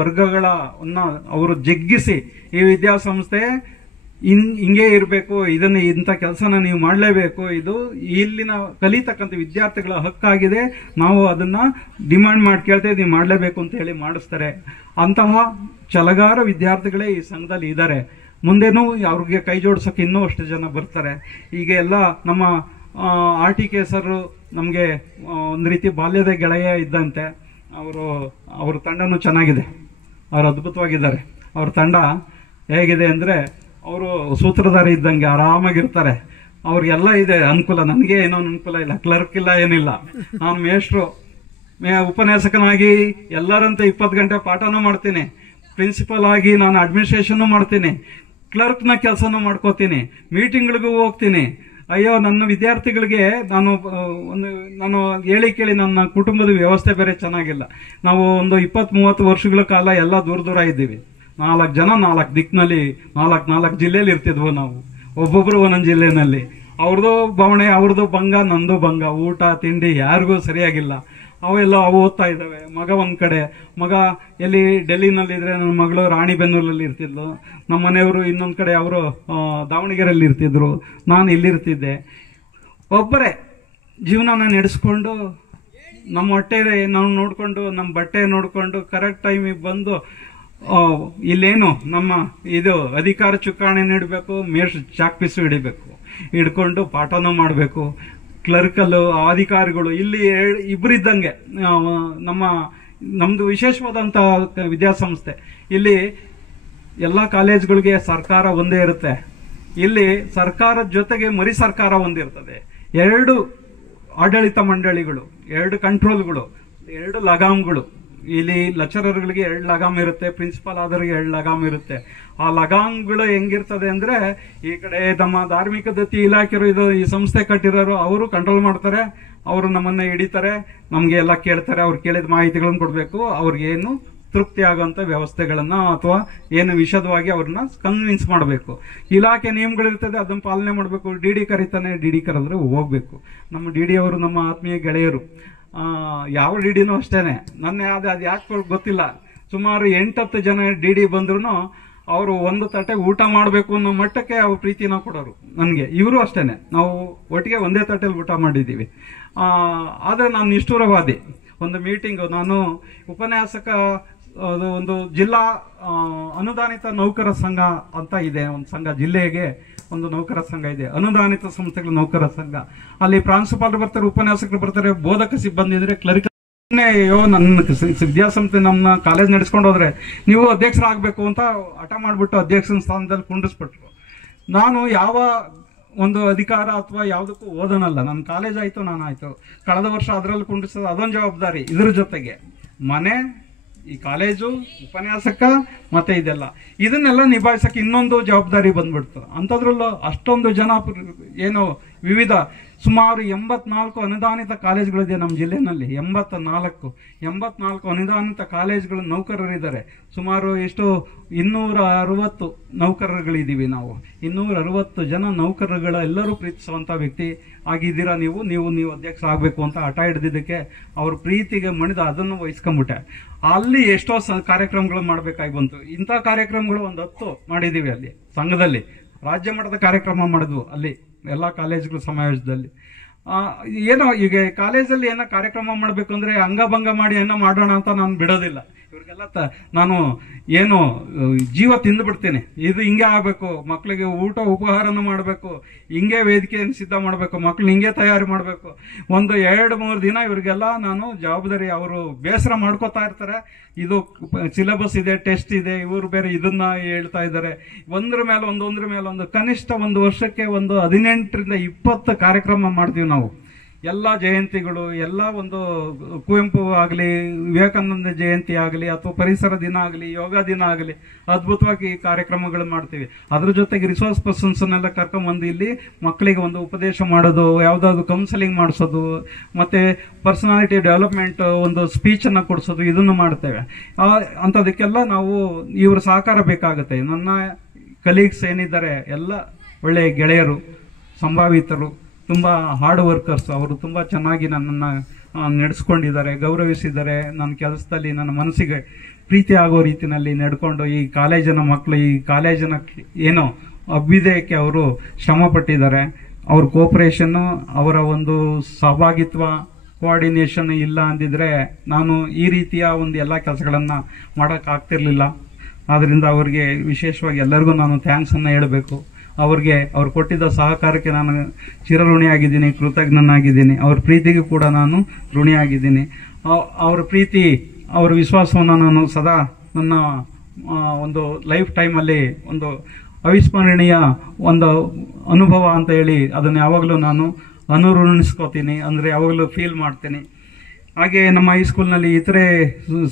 ವರ್ಗಗಳನ್ನ ಅವರು ಜಗ್ಗಿಸಿ ಈ ವಿದ್ಯಾಸಂಸ್ಥೆ ಹಿಂಗೆ ಇರಬೇಕು, ಇಂಥ ಕೆಲಸನ ನೀವು ಮಾಡಲೇಬೇಕು, ಇದು ಇಲ್ಲಿನ ಕಲಿತಕ್ಕಂಥ ವಿದ್ಯಾರ್ಥಿಗಳ ಹಕ್ಕಾಗಿದೆ, ನಾವು ಅದನ್ನ ಡಿಮಾಂಡ್ ಮಾಡಿ ಕೇಳ್ತೇವೆ, ನೀವು ಮಾಡಲೇಬೇಕು ಅಂತ ಹೇಳಿ ಮಾಡಿಸ್ತಾರೆ. ಅಂತಹ ಛಲಗಾರ ವಿದ್ಯಾರ್ಥಿಗಳೇ ಈ ಸಂಘದಲ್ಲಿ ಇದ್ದಾರೆ. ಮುಂದೇನೂ ಅವ್ರಿಗೆ ಕೈ ಜೋಡ್ಸೋಕೆ ಇನ್ನೂ ಅಷ್ಟು ಜನ ಬರ್ತಾರೆ. ಈಗ ಎಲ್ಲ ನಮ್ಮ RTK ಸರ್ ನಮಗೆ ಒಂದು ರೀತಿ ಬಾಲ್ಯದ ಗೆಳೆಯ ಇದ್ದಂತೆ. ಅವ್ರ ತಂಡನೂ ಚೆನ್ನಾಗಿದೆ, ಅವ್ರು ಅದ್ಭುತವಾಗಿದ್ದಾರೆ. ಅವ್ರ ತಂಡ ಹೇಗಿದೆ ಅಂದರೆ ಅವರು ಸೂತ್ರಧಾರಿ ಇದ್ದಂಗೆ ಆರಾಮಾಗಿರ್ತಾರೆ. ಅವ್ರಿಗೆಲ್ಲ ಇದೆ ಅನುಕೂಲ, ನನಗೆ ಏನೋ ಅನುಕೂಲ ಇಲ್ಲ, ಕ್ಲರ್ಕ್ ಇಲ್ಲ, ಏನಿಲ್ಲ. ನಾನು ಮೇಷ್ಟ್ರು, ಉಪನ್ಯಾಸಕನಾಗಿ ಎಲ್ಲರಂತೆ 20 ಗಂಟೆ ಪಾಠನೂ ಮಾಡ್ತೀನಿ, ಪ್ರಿನ್ಸಿಪಲ್ ಆಗಿ ನಾನು ಅಡ್ಮಿನಿಸ್ಟ್ರೇಷನ್ ಮಾಡ್ತೀನಿ, ಕ್ಲರ್ಕ್ನ ಕೆಲಸನೂ ಮಾಡ್ಕೋತೀನಿ, ಮೀಟಿಂಗ್ಗಳಿಗೂ ಹೋಗ್ತೀನಿ. ಅಯ್ಯೋ, ನನ್ನ ವಿದ್ಯಾರ್ಥಿಗಳಿಗೆ ನಾನು ಹೇಳಿ ಕೇಳಿ ನನ್ನ ಕುಟುಂಬದ ವ್ಯವಸ್ಥೆ ಬೇರೆ ಚೆನ್ನಾಗಿಲ್ಲ. ನಾವು ಒಂದು 20-30 ವರ್ಷಗಳ ಕಾಲ ಎಲ್ಲ ದೂರ ಇದ್ದೀವಿ. 4 ಜನ 4 ದಿಕ್ಕಿನಲ್ಲಿ 4 ಜಿಲ್ಲೆಯಲ್ಲಿ ಇರ್ತಿದ್ವು ನಾವು, ಒಬ್ಬೊಬ್ರು ಒಂದೊಂದು ಜಿಲ್ಲೆನಲ್ಲಿ. ಅವ್ರದ್ದು ಬವಣೆ, ಅವ್ರದ್ದು ಭಂಗ, ನಂದು ಭಂಗ, ಊಟ ತಿಂಡಿ ಯಾರಿಗೂ ಸರಿಯಾಗಿಲ್ಲ. ಅವು ಓದ್ತಾ ಇದ್ದಾವೆ. ಮಗ ಒಂದ್ ಕಡೆ, ಮಗ ಎಲ್ಲಿ ಡೆಲ್ಲಿನಲ್ಲಿದ್ರೆ ನನ್ನ ಮಗಳು ರಾಣಿಬೆನ್ನೂರಲ್ಲಿ ಇರ್ತಿದ್ಲು, ನಮ್ಮ ಮನೆಯವರು ಇನ್ನೊಂದ್ ಕಡೆ ಅವರು ದಾವಣಗೆರೆಯಲ್ಲಿ ಇರ್ತಿದ್ರು, ನಾನು ಇಲ್ಲಿರ್ತಿದ್ದೆ. ಒಬ್ಬರೇ ಜೀವನನ ನಡೆಸ್ಕೊಂಡು ನಮ್ಮ ಹೊಟ್ಟೆ ನಾವು ನೋಡ್ಕೊಂಡು, ನಮ್ಮ ಬಟ್ಟೆ ನೋಡ್ಕೊಂಡು ಕರೆಕ್ಟ್ ಟೈಮಿಗೆ ಬಂದು ಇಲ್ಲೇನು ನಮ್ಮ ಇದು ಅಧಿಕಾರ ಚುಕ್ಕಾಣಿ ನೀಡಬೇಕು, ಚಾಕ್ ಪೀಸು ಹಿಡ್ಕೊಂಡು ಪಾಠನೂ ಮಾಡಬೇಕು. ಕ್ಲರ್ಕಲ್ಲು ಅಧಿಕಾರಿಗಳು ಇಲ್ಲಿ ಇಬ್ಬರಿದ್ದಂಗೆ. ನಮ್ದು ವಿಶೇಷವಾದಂಥ ವಿದ್ಯಾಸಂಸ್ಥೆ. ಇಲ್ಲಿ ಎಲ್ಲ ಕಾಲೇಜ್ಗಳಿಗೆ ಸರ್ಕಾರ ಒಂದೇ ಇರುತ್ತೆ. ಇಲ್ಲಿ ಸರ್ಕಾರದ ಜೊತೆಗೆ ಮರಿ ಸರ್ಕಾರ ಒಂದಿರ್ತದೆ. 2 ಆಡಳಿತ ಮಂಡಳಿಗಳು, 2 ಕಂಟ್ರೋಲ್ಗಳು, 2 ಲಗಾಮ್ಗಳು. ಇಲ್ಲಿ ಲೆಕ್ಚರರ್ಗಳಿಗೆ 2 ಲಗಾಮ್ ಇರುತ್ತೆ, ಪ್ರಿನ್ಸಿಪಾಲ್ ಆದವರಿಗೆ 2 ಲಗಾಮ್ ಇರುತ್ತೆ. ಆ ಲಗಾಮ್ಗಳು ಹೆಂಗಿರ್ತದೆ ಅಂದ್ರೆ, ಈ ಕಡೆ ನಮ್ಮ ಧಾರ್ಮಿಕ ದತ್ತಿ ಇಲಾಖೆಯವರು ಈ ಸಂಸ್ಥೆ ಕಟ್ಟಿರೋರು ಅವರು ಕಂಟ್ರೋಲ್ ಮಾಡ್ತಾರೆ, ಅವರು ನಮ್ಮನ್ನ ಹಿಡಿತಾರೆ, ನಮ್ಗೆ ಎಲ್ಲ ಕೇಳ್ತಾರೆ, ಅವ್ರು ಕೇಳಿದ ಮಾಹಿತಿಗಳನ್ನು ಕೊಡ್ಬೇಕು, ಅವ್ರಿಗೇನು ತೃಪ್ತಿ ಆಗುವಂತ ವ್ಯವಸ್ಥೆಗಳನ್ನ ಅಥವಾ ಏನು ವಿಶದವಾಗಿ ಅವ್ರನ್ನ ಕನ್ವಿನ್ಸ್ ಮಾಡಬೇಕು. ಇಲಾಖೆ ನಿಯಮಗಳಿರ್ತದೆ, ಅದನ್ನ ಪಾಲನೆ ಮಾಡಬೇಕು. DD ಕರೀತಾನೆ, DD ಕರೆದ್ರೆ ಹೋಗ್ಬೇಕು. ನಮ್ಮ DD ಅವರು ನಮ್ಮ ಆತ್ಮೀಯ ಗೆಳೆಯರು. ಯಾವ DDನೂ ಅಷ್ಟೇನೆ. ಅದು ಯಾಕೆ ಗೊತ್ತಿಲ್ಲ, ಸುಮಾರು 8-10 ಜನ DD ಬಂದ್ರು ಅವರು ಒಂದು ತಟ್ಟೆ ಊಟ ಮಾಡಬೇಕು ಅನ್ನೋ ಮಟ್ಟಕ್ಕೆ ಅವ್ರ ಪ್ರೀತಿನ ಕೊಡೋರು ನನಗೆ. ಇವರು ಅಷ್ಟೇನೆ, ನಾವು ಒಟ್ಟಿಗೆ ಒಂದೇ ತಟ್ಟೆಲಿ ಊಟ ಮಾಡಿದ್ದೀವಿ. ಆದರೆ ನಾನು ನಿಷ್ಠುರವಾದಿ. ಒಂದು ಮೀಟಿಂಗು, ನಾನು ಉಪನ್ಯಾಸಕ, ಒಂದು ಜಿಲ್ಲಾ ಅನುದಾನಿತ ನೌಕರ ಸಂಘ ಅಂತ ಇದೆ, ಒಂದು ಸಂಘ, ಜಿಲ್ಲೆಗೆ ಒಂದು ನೌಕರ ಸಂಘ ಇದೆ, ಅನುದಾನಿತ ಸಂಸ್ಥೆಗಳ ನೌಕರ ಸಂಘ. ಅಲ್ಲಿ ಪ್ರಾಂಶುಪಾಲರು ಬರ್ತಾರೆ, ಉಪನ್ಯಾಸಕರು ಬರ್ತಾರೆ, ಬೋಧಕ ಸಿಬ್ಬಂದಿ ಇದ್ರೆ, ಕ್ಲರಿಕಲ್. ಅಯ್ಯೋ, ನನ್ನ ವಿದ್ಯಾಸಂಸ್ಥೆ ನಮ್ಮ ಕಾಲೇಜ್ ನಡೆಸ್ಕೊಂಡು ಹೋದ್ರೆ ನೀವು ಅಧ್ಯಕ್ಷರಾಗಬೇಕು ಅಂತ ಹಠ ಮಾಡಿಬಿಟ್ಟು ಅಧ್ಯಕ್ಷನ ಸ್ಥಾನದಲ್ಲಿ ಕುಂಡಿಸ್ಬಿಟ್ರು. ನಾನು ಯಾವ ಒಂದು ಅಧಿಕಾರ ಅಥವಾ ಯಾವುದಕ್ಕೂ ಓದನಲ್ಲ. ನನ್ನ ಕಾಲೇಜ್ ಆಯ್ತು, ನಾನಾಯ್ತು. ಕಳೆದ ವರ್ಷ ಅದರಲ್ಲಿ ಕುಂಡಿಸೋದು ಅದೊಂದು ಜವಾಬ್ದಾರಿ. ಇದ್ರ ಜೊತೆಗೆ ಮನೆ, ಈ ಕಾಲೇಜು, ಉಪನ್ಯಾಸಕ, ಮತ್ತೆ ಇದನ್ನೆಲ್ಲ ನಿಭಾಯಿಸಕ್ಕೆ ಇನ್ನೊಂದು ಜವಾಬ್ದಾರಿ ಬಂದ್ಬಿಡ್ತು. ಅಂಥದ್ರಲ್ಲೂ ಅಷ್ಟೊಂದು ಜನ ಏನು ವಿವಿಧ ಸುಮಾರು 84 ಅನುದಾನಿತ ಕಾಲೇಜುಗಳಿದೆ ನಮ್ಮ ಜಿಲ್ಲೆನಲ್ಲಿ. 84 ಅನುದಾನಿತ ಕಾಲೇಜುಗಳು ನೌಕರರಿದ್ದಾರೆ. ಸುಮಾರು ಎಷ್ಟು 260 ನೌಕರರುಗಳಿದ್ದೀವಿ ನಾವು. 260 ಜನ ನೌಕರರುಗಳ ಎಲ್ಲರೂ ಪ್ರೀತಿಸುವಂಥ ವ್ಯಕ್ತಿ ಆಗಿದ್ದೀರಾ ನೀವು ಅಧ್ಯಕ್ಷ ಆಗಬೇಕು ಅಂತ ಹಠ ಹಿಡಿದಿದ್ದಕ್ಕೆ ಅವ್ರ ಪ್ರೀತಿಗೆ ಮಣಿದು ಅದನ್ನು ವಹಿಸ್ಕೊಂಬಿಟ್ಟೆ. ಅಲ್ಲಿ ಎಷ್ಟೋ ಕಾರ್ಯಕ್ರಮಗಳು ಮಾಡಬೇಕಾಗಿ ಬಂತು. ಇಂಥ ಕಾರ್ಯಕ್ರಮಗಳು ಒಂದು 10 ಮಾಡಿದ್ದೀವಿ ಅಲ್ಲಿ ಸಂಘದಲ್ಲಿ. ರಾಜ್ಯ ಮಟ್ಟದ ಕಾರ್ಯಕ್ರಮ ಮಾಡಿದ್ವು ಅಲ್ಲಿ ಎಲ್ಲ ಕಾಲೇಜುಗಳ ಸಮಾವೇಶದಲ್ಲಿ. ಏನೋ ಈಗ ಕಾಲೇಜಲ್ಲಿ ಏನೋ ಕಾರ್ಯಕ್ರಮ ಮಾಡಬೇಕು ಅಂದ್ರೆ ಅಂಗಭಂಗ ಮಾಡಿ ಏನೋ ಮಾಡೋಣ ಅಂತ ನಾನು ಬಿಡೋದಿಲ್ಲ. ಇವ್ರಿಗೆಲ್ಲ ನಾನು ಏನು ಜೀವ ತಿಂದುಬಿಡ್ತೀನಿ. ಇದು ಹಿಂಗೆ ಆಗಬೇಕು, ಮಕ್ಕಳಿಗೆ ಊಟ ಉಪಹಾರನೂ ಮಾಡಬೇಕು, ಹಿಂಗೆ ವೇದಿಕೆಯನ್ನು ಸಿದ್ಧ ಮಾಡಬೇಕು, ಮಕ್ಕಳು ಹಿಂಗೆ ತಯಾರಿ ಮಾಡಬೇಕು. ಒಂದು 2-3 ದಿನ ಇವ್ರಿಗೆಲ್ಲ ನಾನು ಜವಾಬ್ದಾರಿ, ಅವರು ಬೇಸರ ಮಾಡ್ಕೋತಾ ಇರ್ತಾರೆ. ಇದು ಸಿಲೆಬಸ್ ಇದೆ, ಟೆಸ್ಟ್ ಇದೆ, ಇವರು ಬೇರೆ ಇದನ್ನ ಹೇಳ್ತಾ ಇದ್ದಾರೆ. ಒಂದ್ರ ಮೇಲೆ ಒಂದು ಕನಿಷ್ಠ ಒಂದು ವರ್ಷಕ್ಕೆ ಒಂದು 18ರಿಂದ 20 ಕಾರ್ಯಕ್ರಮ ಮಾಡ್ತೀವಿ ನಾವು. ಎಲ್ಲ ಜಯಂತಿಗಳು, ಎಲ್ಲ ಒಂದು ಕುವೆಂಪು ಆಗಲಿ, ವಿವೇಕಾನಂದ ಜಯಂತಿ ಆಗಲಿ, ಅಥವಾ ಪರಿಸರ ದಿನ ಆಗಲಿ, ಯೋಗ ದಿನ ಆಗಲಿ, ಅದ್ಭುತವಾಗಿ ಕಾರ್ಯಕ್ರಮಗಳು ಮಾಡ್ತೀವಿ. ಅದ್ರ ಜೊತೆಗೆ ರಿಸೋರ್ಸ್ ಪರ್ಸನ್ಸ್ನೆಲ್ಲ ಕರ್ಕೊಂಡ್ಬಂದು ಇಲ್ಲಿ ಮಕ್ಕಳಿಗೆ ಒಂದು ಉಪದೇಶ ಮಾಡೋದು, ಯಾವುದಾದ್ರು ಕೌನ್ಸಿಲಿಂಗ್ ಮಾಡಿಸೋದು, ಮತ್ತೆ ಪರ್ಸನಾಲಿಟಿ ಡೆವಲಪ್ಮೆಂಟ್ ಒಂದು ಸ್ಪೀಚನ್ನು ಕೊಡಿಸೋದು, ಇದನ್ನು ಮಾಡ್ತೇವೆ. ಅಂಥದಕ್ಕೆಲ್ಲ ನಾವು ಇವ್ರ ಸಹಕಾರ ಬೇಕಾಗುತ್ತೆ. ನನ್ನ ಕಲೀಗ್ಸ್ ಏನಿದ್ದಾರೆ ಎಲ್ಲ ಒಳ್ಳೆಯ ಗೆಳೆಯರು, ಸಂಭಾವಿತರು, ತುಂಬ ಹಾರ್ಡ್ ವರ್ಕರ್ಸ್. ಅವರು ತುಂಬ ಚೆನ್ನಾಗಿ ನನ್ನನ್ನು ನಡೆಸ್ಕೊಂಡಿದ್ದಾರೆ, ಗೌರವಿಸಿದ್ದಾರೆ. ನನ್ನ ಕೆಲಸದಲ್ಲಿ ನನ್ನ ಮನಸ್ಸಿಗೆ ಪ್ರೀತಿ ಆಗೋ ರೀತಿಯಲ್ಲಿ ನಡ್ಕೊಂಡು ಈ ಕಾಲೇಜಿನ ಮಕ್ಕಳು, ಈ ಕಾಲೇಜಿನ ಏನೋ ಅಭ್ಯುದಯಕ್ಕೆ ಅವರು ಶ್ರಮ ಪಟ್ಟಿದ್ದಾರೆ. ಅವ್ರ ಕೋಪರೇಷನ್ನು, ಅವರ ಒಂದು ಸಹಭಾಗಿತ್ವ, ಕೋಆರ್ಡಿನೇಷನ್ ಇಲ್ಲ ಅಂದಿದ್ರೆ ನಾನು ಈ ರೀತಿಯ ಒಂದು ಎಲ್ಲ ಕೆಲಸಗಳನ್ನು ಮಾಡೋಕ್ಕಾಗ್ತಿರ್ಲಿಲ್ಲ. ಆದ್ದರಿಂದ ಅವರಿಗೆ ವಿಶೇಷವಾಗಿ ಎಲ್ಲರಿಗೂ ನಾನು ಥ್ಯಾಂಕ್ಸನ್ನು ಹೇಳಬೇಕು. ಅವ್ರು ಕೊಟ್ಟಿದ್ದ ಸಹಕಾರಕ್ಕೆ ನಾನು ಚಿರಋಣಿಯಾಗಿದ್ದೀನಿ, ಕೃತಜ್ಞನಾಗಿದ್ದೀನಿ. ಅವ್ರ ಪ್ರೀತಿಗೂ ಕೂಡ ನಾನು ಋಣಿಯಾಗಿದ್ದೀನಿ. ಅವ್ರ ಪ್ರೀತಿ, ಅವ್ರ ವಿಶ್ವಾಸವನ್ನು ನಾನು ಸದಾ ನನ್ನ ಒಂದು ಲೈಫ್ ಟೈಮಲ್ಲಿ ಒಂದು ಅವಿಸ್ಮರಣೀಯ ಒಂದು ಅನುಭವ ಅಂತ ಹೇಳಿ ಅದನ್ನು ಯಾವಾಗಲೂ ನಾನು ಅನುಋಣಿಸ್ಕೋತೀನಿ, ಅಂದರೆ ಯಾವಾಗಲೂ ಫೀಲ್ ಮಾಡ್ತೀನಿ. ಹಾಗೆ ನಮ್ಮ ಹೈಸ್ಕೂಲ್ನಲ್ಲಿ ಇತರೆ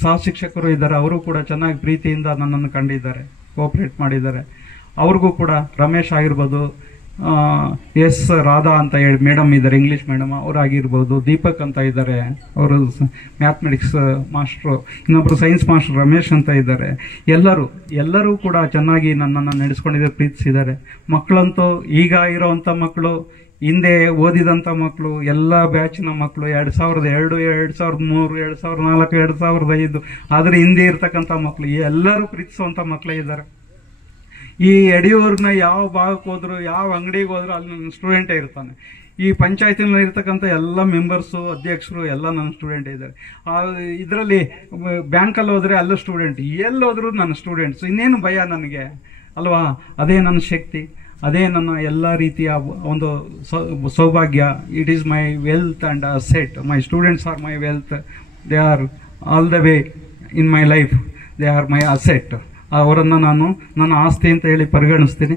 ಸಹ ಶಿಕ್ಷಕರು ಇದ್ದಾರೆ, ಅವರು ಕೂಡ ಚೆನ್ನಾಗಿ ಪ್ರೀತಿಯಿಂದ ನನ್ನನ್ನು ಕಂಡಿದ್ದಾರೆ, ಕೋಆಪ್ರೇಟ್ ಮಾಡಿದ್ದಾರೆ. ಅವ್ರಿಗೂ ಕೂಡ ರಮೇಶ್ ಆಗಿರ್ಬೋದು, ಎಸ್ ರಾಧಾ ಅಂತ ಹೇಳಿ ಮೇಡಮ್ ಇದ್ದಾರೆ, ಇಂಗ್ಲೀಷ್ ಮೇಡಮ್, ಅವರಾಗಿರ್ಬೋದು, ದೀಪಕ್ ಅಂತ ಇದ್ದಾರೆ, ಅವರು ಮ್ಯಾಥಮೆಟಿಕ್ಸ್ ಮಾಸ್ಟ್ರು, ಇನ್ನೊಬ್ಬರು ಸೈನ್ಸ್ ಮಾಸ್ಟರ್ ರಮೇಶ್ ಅಂತ ಇದ್ದಾರೆ. ಎಲ್ಲರೂ ಕೂಡ ಚೆನ್ನಾಗಿ ನನ್ನನ್ನು ನಡೆಸ್ಕೊಂಡಿದ್ದಾರೆ, ಪ್ರೀತಿಸಿದ್ದಾರೆ. ಮಕ್ಕಳಂತೂ ಈಗ ಇರೋವಂಥ ಮಕ್ಕಳು, ಹಿಂದೆ ಓದಿದಂಥ ಮಕ್ಕಳು, ಎಲ್ಲ ಬ್ಯಾಚಿನ ಮಕ್ಕಳು, 2002, 2003, 2004, 2005 ಆದರೆ ಹಿಂದೆ ಇರ್ತಕ್ಕಂಥ ಮಕ್ಕಳು ಎಲ್ಲರೂ ಪ್ರೀತಿಸುವಂಥ ಮಕ್ಕಳೇ ಇದ್ದಾರೆ. ಈ ಯಡಿಯೂರಿನ ಯಾವ ಭಾಗಕ್ಕೆ ಹೋದ್ರು, ಯಾವ ಅಂಗಡಿಗೆ ಹೋದ್ರು ಅಲ್ಲಿ ನನ್ನ ಸ್ಟೂಡೆಂಟೇ ಇರ್ತಾನೆ. ಈ ಪಂಚಾಯತಿನಲ್ಲಿ ಇರ್ತಕ್ಕಂಥ ಎಲ್ಲ ಮೆಂಬರ್ಸು, ಅಧ್ಯಕ್ಷರು ಎಲ್ಲ ನನ್ನ ಸ್ಟೂಡೆಂಟ್ ಇದ್ದಾರೆ. ಇದರಲ್ಲಿ ಬ್ಯಾಂಕಲ್ಲಿ ಹೋದರೆ ಅಲ್ಲೂ ಸ್ಟೂಡೆಂಟ್, ಎಲ್ಲೋದ್ರೂ ನನ್ನ ಸ್ಟೂಡೆಂಟ್ಸ್. ಇನ್ನೇನು ಭಯ ನನಗೆ ಅಲ್ವಾ? ಅದೇ ನನ್ನ ಶಕ್ತಿ, ಅದೇ ನನ್ನ ಎಲ್ಲ ರೀತಿಯ ಒಂದು ಸೌಭಾಗ್ಯ. It is my wealth and asset. My students R my wealth. They are all the way in my life. They are my asset. ಅವರನ್ನು ನಾನು ನನ್ನ ಆಸ್ತಿ ಅಂತ ಹೇಳಿ ಪರಿಗಣಿಸ್ತೀನಿ.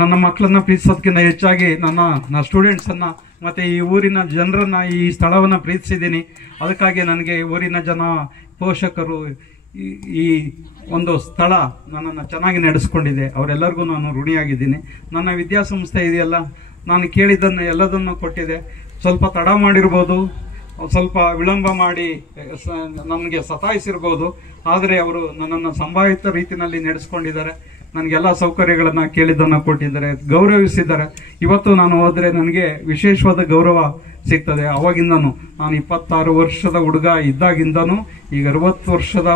ನನ್ನ ಮಕ್ಕಳನ್ನ ಪ್ರೀತಿಸೋದಕ್ಕಿಂತ ಹೆಚ್ಚಾಗಿ ನನ್ನ ಸ್ಟೂಡೆಂಟ್ಸನ್ನು ಮತ್ತು ಈ ಊರಿನ ಜನರನ್ನು, ಈ ಸ್ಥಳವನ್ನು ಪ್ರೀತಿಸಿದ್ದೀನಿ. ಅದಕ್ಕಾಗಿ ನನಗೆ ಊರಿನ ಜನ, ಪೋಷಕರು, ಈ ಒಂದು ಸ್ಥಳ ನನ್ನನ್ನು ಚೆನ್ನಾಗಿ ನಡೆಸ್ಕೊಂಡಿದೆ. ಅವರೆಲ್ಲರಿಗೂ ನಾನು ಋಣಿಯಾಗಿದ್ದೀನಿ. ನನ್ನ ವಿದ್ಯಾಸಂಸ್ಥೆ ಇದೆಯಲ್ಲ, ನಾನು ಕೇಳಿದ್ದನ್ನು ಎಲ್ಲದನ್ನು ಕೊಟ್ಟಿದೆ. ಸ್ವಲ್ಪ ತಡ ಮಾಡಿರ್ಬೋದು, ಸ್ವಲ್ಪ ವಿಳಂಬ ಮಾಡಿ ನನಗೆ ಸತಾಯಿಸಿರ್ಬೋದು, ಆದರೆ ಅವರು ನನ್ನನ್ನು ಸಂಭಾವಿತ ರೀತಿಯಲ್ಲಿ ನಡೆಸ್ಕೊಂಡಿದ್ದಾರೆ. ನನಗೆಲ್ಲ ಸೌಕರ್ಯಗಳನ್ನು ಕೇಳಿದ್ದನ್ನು ಕೊಟ್ಟಿದ್ದಾರೆ, ಗೌರವಿಸಿದ್ದಾರೆ. ಇವತ್ತು ನಾನು ಹೋದರೆ ನನಗೆ ವಿಶೇಷವಾದ ಗೌರವ ಸಿಗ್ತದೆ. ಅವಾಗಿಂದನೂ ನಾನು 26 ವರ್ಷದ ಹುಡುಗ ಇದ್ದಾಗಿಂದನೂ ಈಗ 60 ವರ್ಷದ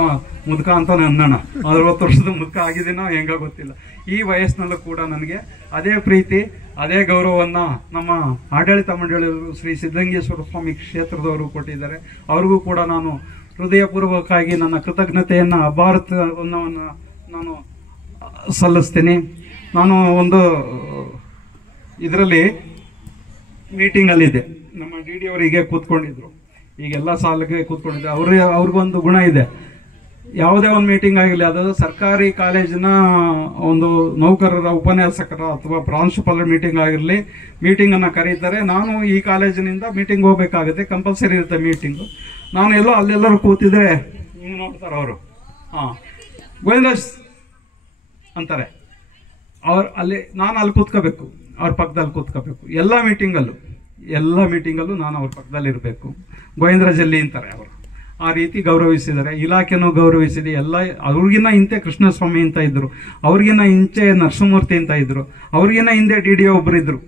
ಮುದುಕ ಅಂತ ಅನ್ನೋಣ. 60 ವರ್ಷದ ಮುದುಕ ಆಗಿದ್ದೀನೋ ಹೆಂಗ ಗೊತ್ತಿಲ್ಲ. ಈ ವಯಸ್ಸಿನಲ್ಲೂ ಕೂಡ ನನಗೆ ಅದೇ ಪ್ರೀತಿ, ಅದೇ ಗೌರವವನ್ನು ನಮ್ಮ ಆಡಳಿತ ಮಂಡಳಿಯವರು, ಶ್ರೀ ಸಿದ್ಧಲಿಂಗೇಶ್ವರ ಸ್ವಾಮಿ ಕ್ಷೇತ್ರದವರು ಕೊಟ್ಟಿದ್ದಾರೆ. ಅವ್ರಿಗೂ ಕೂಡ ನಾನು ಹೃದಯಪೂರ್ವಕವಾಗಿ ನನ್ನ ಕೃತಜ್ಞತೆಯನ್ನು, ಅಭಾರತವನ್ನು ನಾನು ಸಲ್ಲಿಸ್ತೀನಿ. ನಾನು ಒಂದು ಇದರಲ್ಲಿ ಮೀಟಿಂಗಲ್ಲಿದ್ದೆ, ನಮ್ಮ DD ಅವರಿಗೆ ಕೂತ್ಕೊಂಡಿದ್ರು, ಈಗೆಲ್ಲ ಸಾಲಿಗೆ ಕೂತ್ಕೊಂಡಿದ್ದೆ. ಅವ್ರಿಗೊಂದು ಗುಣ ಇದೆ, ಯಾವುದೇ ಒಂದು ಮೀಟಿಂಗ್ ಆಗಿರಲಿ, ಅದು ಸರ್ಕಾರಿ ಕಾಲೇಜಿನ ಒಂದು ನೌಕರರ, ಉಪನ್ಯಾಸಕರ ಅಥವಾ ಪ್ರಾಂಶುಪಾಲರ ಮೀಟಿಂಗ್ ಆಗಿರಲಿ, ಮೀಟಿಂಗನ್ನು ಕರೀತಾರೆ. ನಾನು ಈ ಕಾಲೇಜಿನಿಂದ ಮೀಟಿಂಗ್ ಹೋಗ್ಬೇಕಾಗುತ್ತೆ, ಕಂಪಲ್ಸರಿ ಇರುತ್ತೆ ಮೀಟಿಂಗು. ನಾನು ಅಲ್ಲೆಲ್ಲರೂ ಕೂತಿದ್ರೆ ನೋಡ್ತಾರೆ ಅವರು, ಗೋವಿಂದಾಸ್ ಅಂತಾರೆ. ನಾನು ಅಲ್ಲಿ ಕೂತ್ಕೋಬೇಕು, ಅವ್ರ ಪಕ್ಕದಲ್ಲಿ ಕೂತ್ಕೋಬೇಕು. ಎಲ್ಲ ಮೀಟಿಂಗಲ್ಲೂ ನಾನು ಅವ್ರ ಪಕ್ಕದಲ್ಲಿ ಇರಬೇಕು. ಗೋವಿಂದರಾಜಲ್ಲಿ ಅಂತಾರೆ ಅವರು. ಆ ರೀತಿ ಗೌರವಿಸಿದ್ದಾರೆ. ಇಲಾಖೆನೂ ಗೌರವಿಸಿದೆ. ಎಲ್ಲ ಅವ್ರಿಗಿನ್ನ ಹಿಂದೆ ಕೃಷ್ಣಸ್ವಾಮಿ ಅಂತ ಇದ್ರು, ಅವ್ರಿಗಿನ್ನ ಹಿಂಚೆ ನರಸಿಂಹಮೂರ್ತಿ ಅಂತ ಇದ್ರು, ಅವ್ರಿಗಿನ್ನ ಹಿಂದೆ DD ಒಬ್ಬರಿದ್ರು,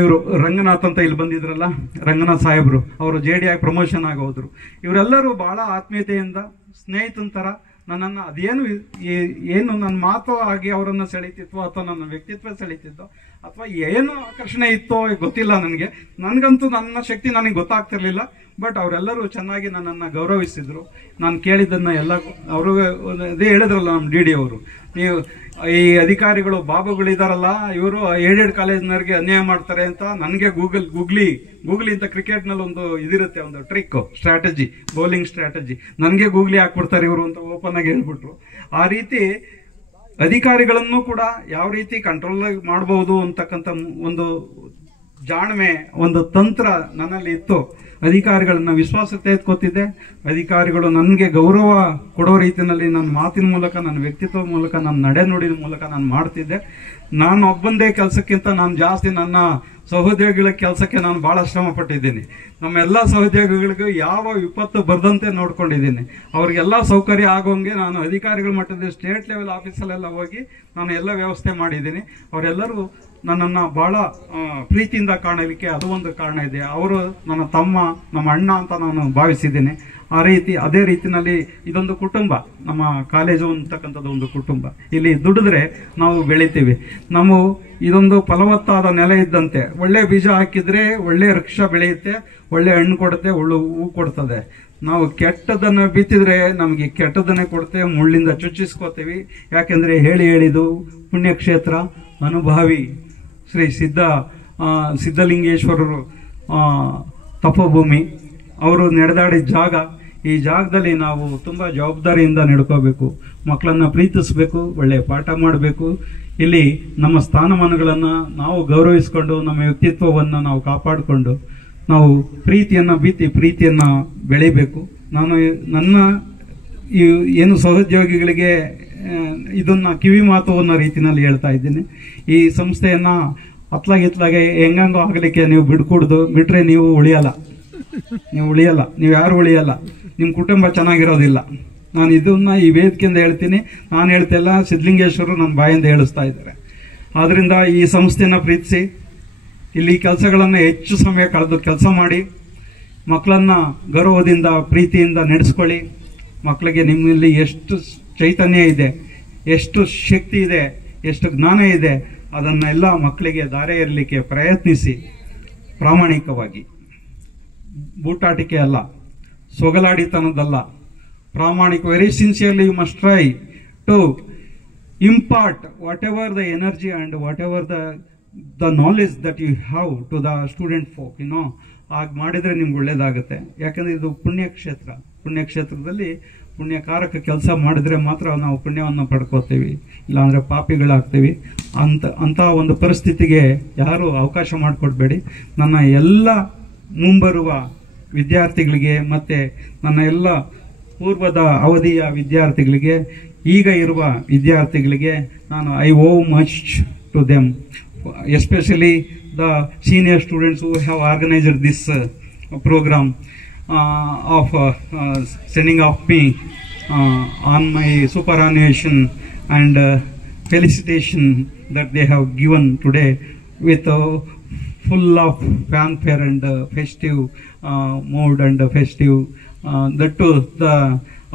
ಇವರು ರಂಗನಾಥ್ ಅಂತ ಇಲ್ಲಿ ಬಂದಿದ್ರಲ್ಲ, ರಂಗನಾಥ್ ಸಾಹೇಬ್ರು, ಅವರು JD ಆಗಿ ಪ್ರಮೋಷನ್ ಆಗಿ ಹೋದ್ರು. ಇವರೆಲ್ಲರೂ ಬಹಳ ಆತ್ಮೀಯತೆಯಿಂದ, ಸ್ನೇಹಿತನ ಥರ ನನ್ನನ್ನು, ಏನು ನನ್ನ ಮಾತು ಆಗಿ ಅವರನ್ನು ಸೆಳೀತಿತ್ತು, ಅಥವಾ ನನ್ನ ವ್ಯಕ್ತಿತ್ವ ಸೆಳೀತಿದ್ದೋ, ಅಥವಾ ಏನು ಆಕರ್ಷಣೆ ಇತ್ತೋ ಗೊತ್ತಿಲ್ಲ ನನಗೆ. ನನಗಂತೂ ನನ್ನ ಶಕ್ತಿ ನನಗೆ ಗೊತ್ತಾಗ್ತಿರ್ಲಿಲ್ಲ. ಬಟ್ ಅವರೆಲ್ಲರೂ ಚೆನ್ನಾಗಿ ನನ್ನನ್ನು ಗೌರವಿಸಿದರು. ನಾನು ಕೇಳಿದ್ದನ್ನು ಎಲ್ಲ ಅವರು ಅದೇ ಹೇಳಿದ್ರಲ್ಲ ನಮ್ಮ ಡಿ ಡಿ ಅವರು, ನೀವು ಈ ಅಧಿಕಾರಿಗಳು ಬಾಬುಗಳಿದಾರಲ್ಲ ಇವರು ಏಡೆಡ್ ಕಾಲೇಜ್ನವ್ರಿಗೆ ಅನ್ಯಾಯ ಮಾಡ್ತಾರೆ ಅಂತ ನನಗೆ ಗೂಗ್ಲಿ ಅಂತ ಕ್ರಿಕೆಟ್ನಲ್ಲಿ ಒಂದು ಇದಿರುತ್ತೆ, ಒಂದು ಟ್ರಿಕ್ ಸ್ಟ್ರಾಟಜಿ, ಬೌಲಿಂಗ್ ಸ್ಟ್ರಾಟಜಿ, ನನಗೆ ಗೂಗ್ಲಿ ಹಾಕ್ಬಿಡ್ತಾರೆ ಇವರು ಅಂತ ಓಪನ್ ಆಗಿ ಹೇಳ್ಬಿಟ್ರು. ಆ ರೀತಿ ಅಧಿಕಾರಿಗಳನ್ನು ಕೂಡ ಯಾವ ರೀತಿ ಕಂಟ್ರೋಲ್ ಮಾಡಬಹುದು ಅಂತಕ್ಕಂಥ ಒಂದು ಜಾಣ್ಮೆ, ಒಂದು ತಂತ್ರ ನನ್ನಲ್ಲಿ ಇತ್ತು. ಅಧಿಕಾರಿಗಳನ್ನ ವಿಶ್ವಾಸ ತೆಗೆದುಕೊತಿದ್ದೆ. ಅಧಿಕಾರಿಗಳು ನನಗೆ ಗೌರವ ಕೊಡೋ ರೀತಿಯಲ್ಲಿ ನನ್ನ ಮಾತಿನ ಮೂಲಕ, ನನ್ನ ವ್ಯಕ್ತಿತ್ವದ ಮೂಲಕ, ನನ್ನ ನಡೆನುಡಿನ ಮೂಲಕ ನಾನು ಮಾಡ್ತಿದ್ದೆ. ನಾನು ಒಬ್ಬಂದೇ ಕೆಲಸಕ್ಕಿಂತ ನಾನು ಜಾಸ್ತಿ ನನ್ನ ಸಹೋದ್ಯೋಗಿಗಳ ಕೆಲಸಕ್ಕೆ ನಾನು ಬಹಳ ಶ್ರಮ ಪಟ್ಟಿದ್ದೀನಿ. ನಮ್ಮೆಲ್ಲ ಸಹೋದ್ಯೋಗಿಗಳಿಗೂ ಯಾವ ವಿಪತ್ತು ಬರದಂತೆ ನೋಡ್ಕೊಂಡಿದ್ದೀನಿ. ಅವ್ರಿಗೆಲ್ಲ ಸೌಕರ್ಯ ಆಗೋಂಗೆ ನಾನು ಅಧಿಕಾರಿಗಳ ಮಟ್ಟದಲ್ಲಿ ಸ್ಟೇಟ್ ಲೆವೆಲ್ ಆಫೀಸಲ್ಲೆಲ್ಲ ಹೋಗಿ ನಾನು ಎಲ್ಲ ವ್ಯವಸ್ಥೆ ಮಾಡಿದ್ದೀನಿ. ಅವರೆಲ್ಲರೂ ನನ್ನನ್ನು ಬಹಳ ಪ್ರೀತಿಯಿಂದ ಕಾಣಲಿಕ್ಕೆ ಅದು ಒಂದು ಕಾರಣ ಇದೆ. ಅವರು ನನ್ನ ತಮ್ಮ, ನಮ್ಮ ಅಣ್ಣ ಅಂತ ನಾನು ಭಾವಿಸಿದ್ದೀನಿ. ಅದೇ ರೀತಿಯಲ್ಲಿ ಇದೊಂದು ಕುಟುಂಬ, ನಮ್ಮ ಕಾಲೇಜು ಅಂತಕ್ಕಂಥದ್ದು ಒಂದು ಕುಟುಂಬ. ಇಲ್ಲಿ ದುಡಿದ್ರೆ ನಾವು ಬೆಳಿತೀವಿ. ನಾವು ಇದೊಂದು ಫಲವತ್ತಾದ ನೆಲೆ ಇದ್ದಂತೆ. ಒಳ್ಳೆ ಬೀಜ ಹಾಕಿದ್ರೆ ಒಳ್ಳೆ ವೃಕ್ಷ ಬೆಳೆಯುತ್ತೆ, ಒಳ್ಳೆ ಹಣ್ಣು ಕೊಡುತ್ತೆ, ಒಳ್ಳೆ ಹೂ ಕೊಡ್ತದೆ. ನಾವು ಕೆಟ್ಟದನ್ನು ಬಿತ್ತಿದ್ರೆ ನಮಗೆ ಕೆಟ್ಟದನ್ನೇ ಕೊಡುತ್ತೆ, ಮುಳ್ಳಿಂದ ಚುಚ್ಚಿಸ್ಕೋತೀವಿ. ಯಾಕೆಂದ್ರೆ ಹೇಳಿದು ಪುಣ್ಯಕ್ಷೇತ್ರ ಅನುಭಾವಿ ಶ್ರೀ ಸಿದ್ಧಲಿಂಗೇಶ್ವರರು ತಪೋಭೂಮಿ, ಅವರು ನಡೆದಾಡಿದ ಜಾಗ. ಈ ಜಾಗದಲ್ಲಿ ನಾವು ತುಂಬ ಜವಾಬ್ದಾರಿಯಿಂದ ನಡ್ಕೋಬೇಕು, ಮಕ್ಕಳನ್ನು ಪ್ರೀತಿಸಬೇಕು, ಒಳ್ಳೆಯ ಪಾಠ ಮಾಡಬೇಕು. ಇಲ್ಲಿ ನಮ್ಮ ಸ್ಥಾನಮಾನಗಳನ್ನು ನಾವು ಗೌರವಿಸಿಕೊಂಡು, ನಮ್ಮ ವ್ಯಕ್ತಿತ್ವವನ್ನು ನಾವು ಕಾಪಾಡಿಕೊಂಡು, ನಾವು ಪ್ರೀತಿಯನ್ನು ಬೆಳಿಬೇಕು. ನಾನು ನನ್ನ ಏನು ಸಹೋದ್ಯೋಗಿಗಳಿಗೆ ಇದನ್ನ ಕಿವಿ ಮಾತು ಅನ್ನೋ ರೀತಿಯಲ್ಲಿ ಹೇಳ್ತಾ ಇದ್ದೀನಿ. ಈ ಸಂಸ್ಥೆಯನ್ನ ಅತ್ಲಾಗೆ ಹೆಂಗಂಗೋ ಆಗಲಿಕ್ಕೆ ನೀವು ಬಿಟ್ರೆ ನೀವು ಉಳಿಯಲ್ಲ, ನೀವು ಯಾರು ಉಳಿಯಲ್ಲ, ನಿಮ್ಮ ಕುಟುಂಬ ಚೆನ್ನಾಗಿರೋದಿಲ್ಲ. ನಾನು ಇದನ್ನ ಈ ವೇದಿಕೆಯಿಂದ ಹೇಳ್ತೀನಿ, ನಾನು ಹೇಳ್ತಿಲ್ಲ, ಸಿದ್ಧಲಿಂಗೇಶ್ವರರು ನನ್ನ ಬಾಯಿಂದ ಹೇಳಿಸ್ತಾ ಇದ್ದಾರೆ. ಆದ್ರಿಂದ ಈ ಸಂಸ್ಥೆನ ಪ್ರೀತಿಸಿ, ಇಲ್ಲಿ ಕೆಲಸಗಳನ್ನು ಹೆಚ್ಚು ಸಮಯ ಕಳೆದು ಕೆಲಸ ಮಾಡಿ, ಮಕ್ಕಳನ್ನ ಗೌರವದಿಂದ ಪ್ರೀತಿಯಿಂದ ನಡೆಸ್ಕೊಳ್ಳಿ. ಮಕ್ಕಳಿಗೆ ನಿಮ್ಮಲ್ಲಿ ಎಷ್ಟು ಚೈತನ್ಯ ಇದೆ, ಎಷ್ಟು ಶಕ್ತಿ ಇದೆ, ಎಷ್ಟು ಜ್ಞಾನ ಇದೆ, ಅದನ್ನೆಲ್ಲ ಮಕ್ಕಳಿಗೆ ದಾರಿ ಇರಲಿಕ್ಕೆ ಪ್ರಯತ್ನಿಸಿ. ಪ್ರಾಮಾಣಿಕವಾಗಿ, ಬೂಟಾಟಿಕೆ ಅಲ್ಲ, ಸೊಗಲಾಡಿತನದಲ್ಲ, ಪ್ರಾಮಾಣಿಕ. Very sincerely you must try to impart whatever the energy and whatever the knowledge that you have to the student folk. ಹಾಗೆ ಮಾಡಿದರೆ ನಿಮ್ಗೆ ಒಳ್ಳೇದಾಗುತ್ತೆ. ಯಾಕಂದ್ರೆ ಇದು ಪುಣ್ಯಕ್ಷೇತ್ರದಲ್ಲಿ ಪುಣ್ಯಕಾರಕ ಕೆಲಸ ಮಾಡಿದ್ರೆ ಮಾತ್ರ ನಾವು ಪುಣ್ಯವನ್ನು ಪಡ್ಕೋತೀವಿ, ಇಲ್ಲಾಂದ್ರೆ ಪಾಪಿಗಳಾಗ್ತೀವಿ. ಅಂತ ಒಂದು ಪರಿಸ್ಥಿತಿಗೆ ಯಾರು ಅವಕಾಶ ಮಾಡಿಕೊಡ್ಬೇಡಿ. ನನ್ನ ಎಲ್ಲ ಮುಂಬರುವ ವಿದ್ಯಾರ್ಥಿಗಳಿಗೆ ಮತ್ತೆ ನನ್ನ ಎಲ್ಲ ಪೂರ್ವದ ಅವಧಿಯ ವಿದ್ಯಾರ್ಥಿಗಳಿಗೆ, ಈಗ ಇರುವ ವಿದ್ಯಾರ್ಥಿಗಳಿಗೆ ನಾನು I owe much to them, especially the senior students who have organized this program of sending off me on my superannuation and felicitation that they have given today with full of fanfare and festive mood and festive that too the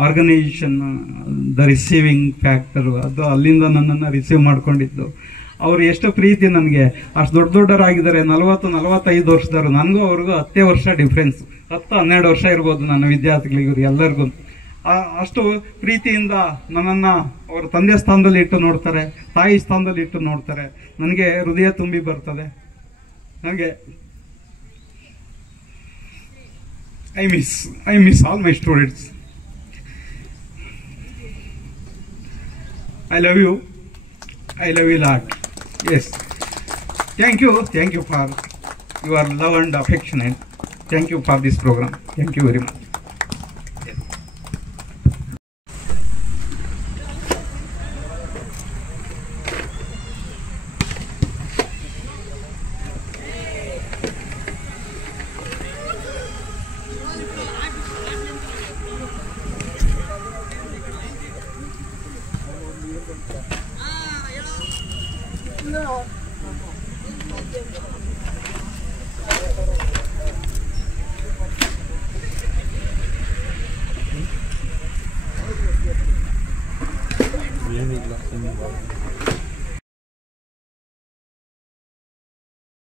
organization the receiving factor ಅದು ಅಲ್ಲಿಂದ ನನ್ನನ್ನು receive ಮಾಡ್ಕೊಂಡಿದ್ದು. ಅವ್ರು ಎಷ್ಟು ಪ್ರೀತಿ ನನಗೆ, ಅಷ್ಟು ದೊಡ್ಡವರಾಗಿದ್ದಾರೆ, 40-45 ವರ್ಷದವರು. ನನಗೂ ಅವ್ರಿಗೂ 10 ವರ್ಷ ಡಿಫ್ರೆನ್ಸ್, 10-12 ವರ್ಷ ಇರ್ಬೋದು ನನ್ನ ವಿದ್ಯಾರ್ಥಿಗಳಿಗೆ, ಇವ್ರು ಎಲ್ಲರಿಗೂ ಅಷ್ಟು ಪ್ರೀತಿಯಿಂದ ನನ್ನನ್ನು ಅವ್ರ ತಂದೆ ಸ್ಥಾನದಲ್ಲಿ ಇಟ್ಟು ನೋಡ್ತಾರೆ, ತಾಯಿ ಸ್ಥಾನದಲ್ಲಿ ಇಟ್ಟು ನೋಡ್ತಾರೆ. ನನಗೆ ಹೃದಯ ತುಂಬಿ ಬರ್ತದೆ. ನನಗೆ I miss all my students. I love you lot. Yes, thank you for your love and affection. Thank you for this program. Thank you very much. ಏನಿಲ್ಲ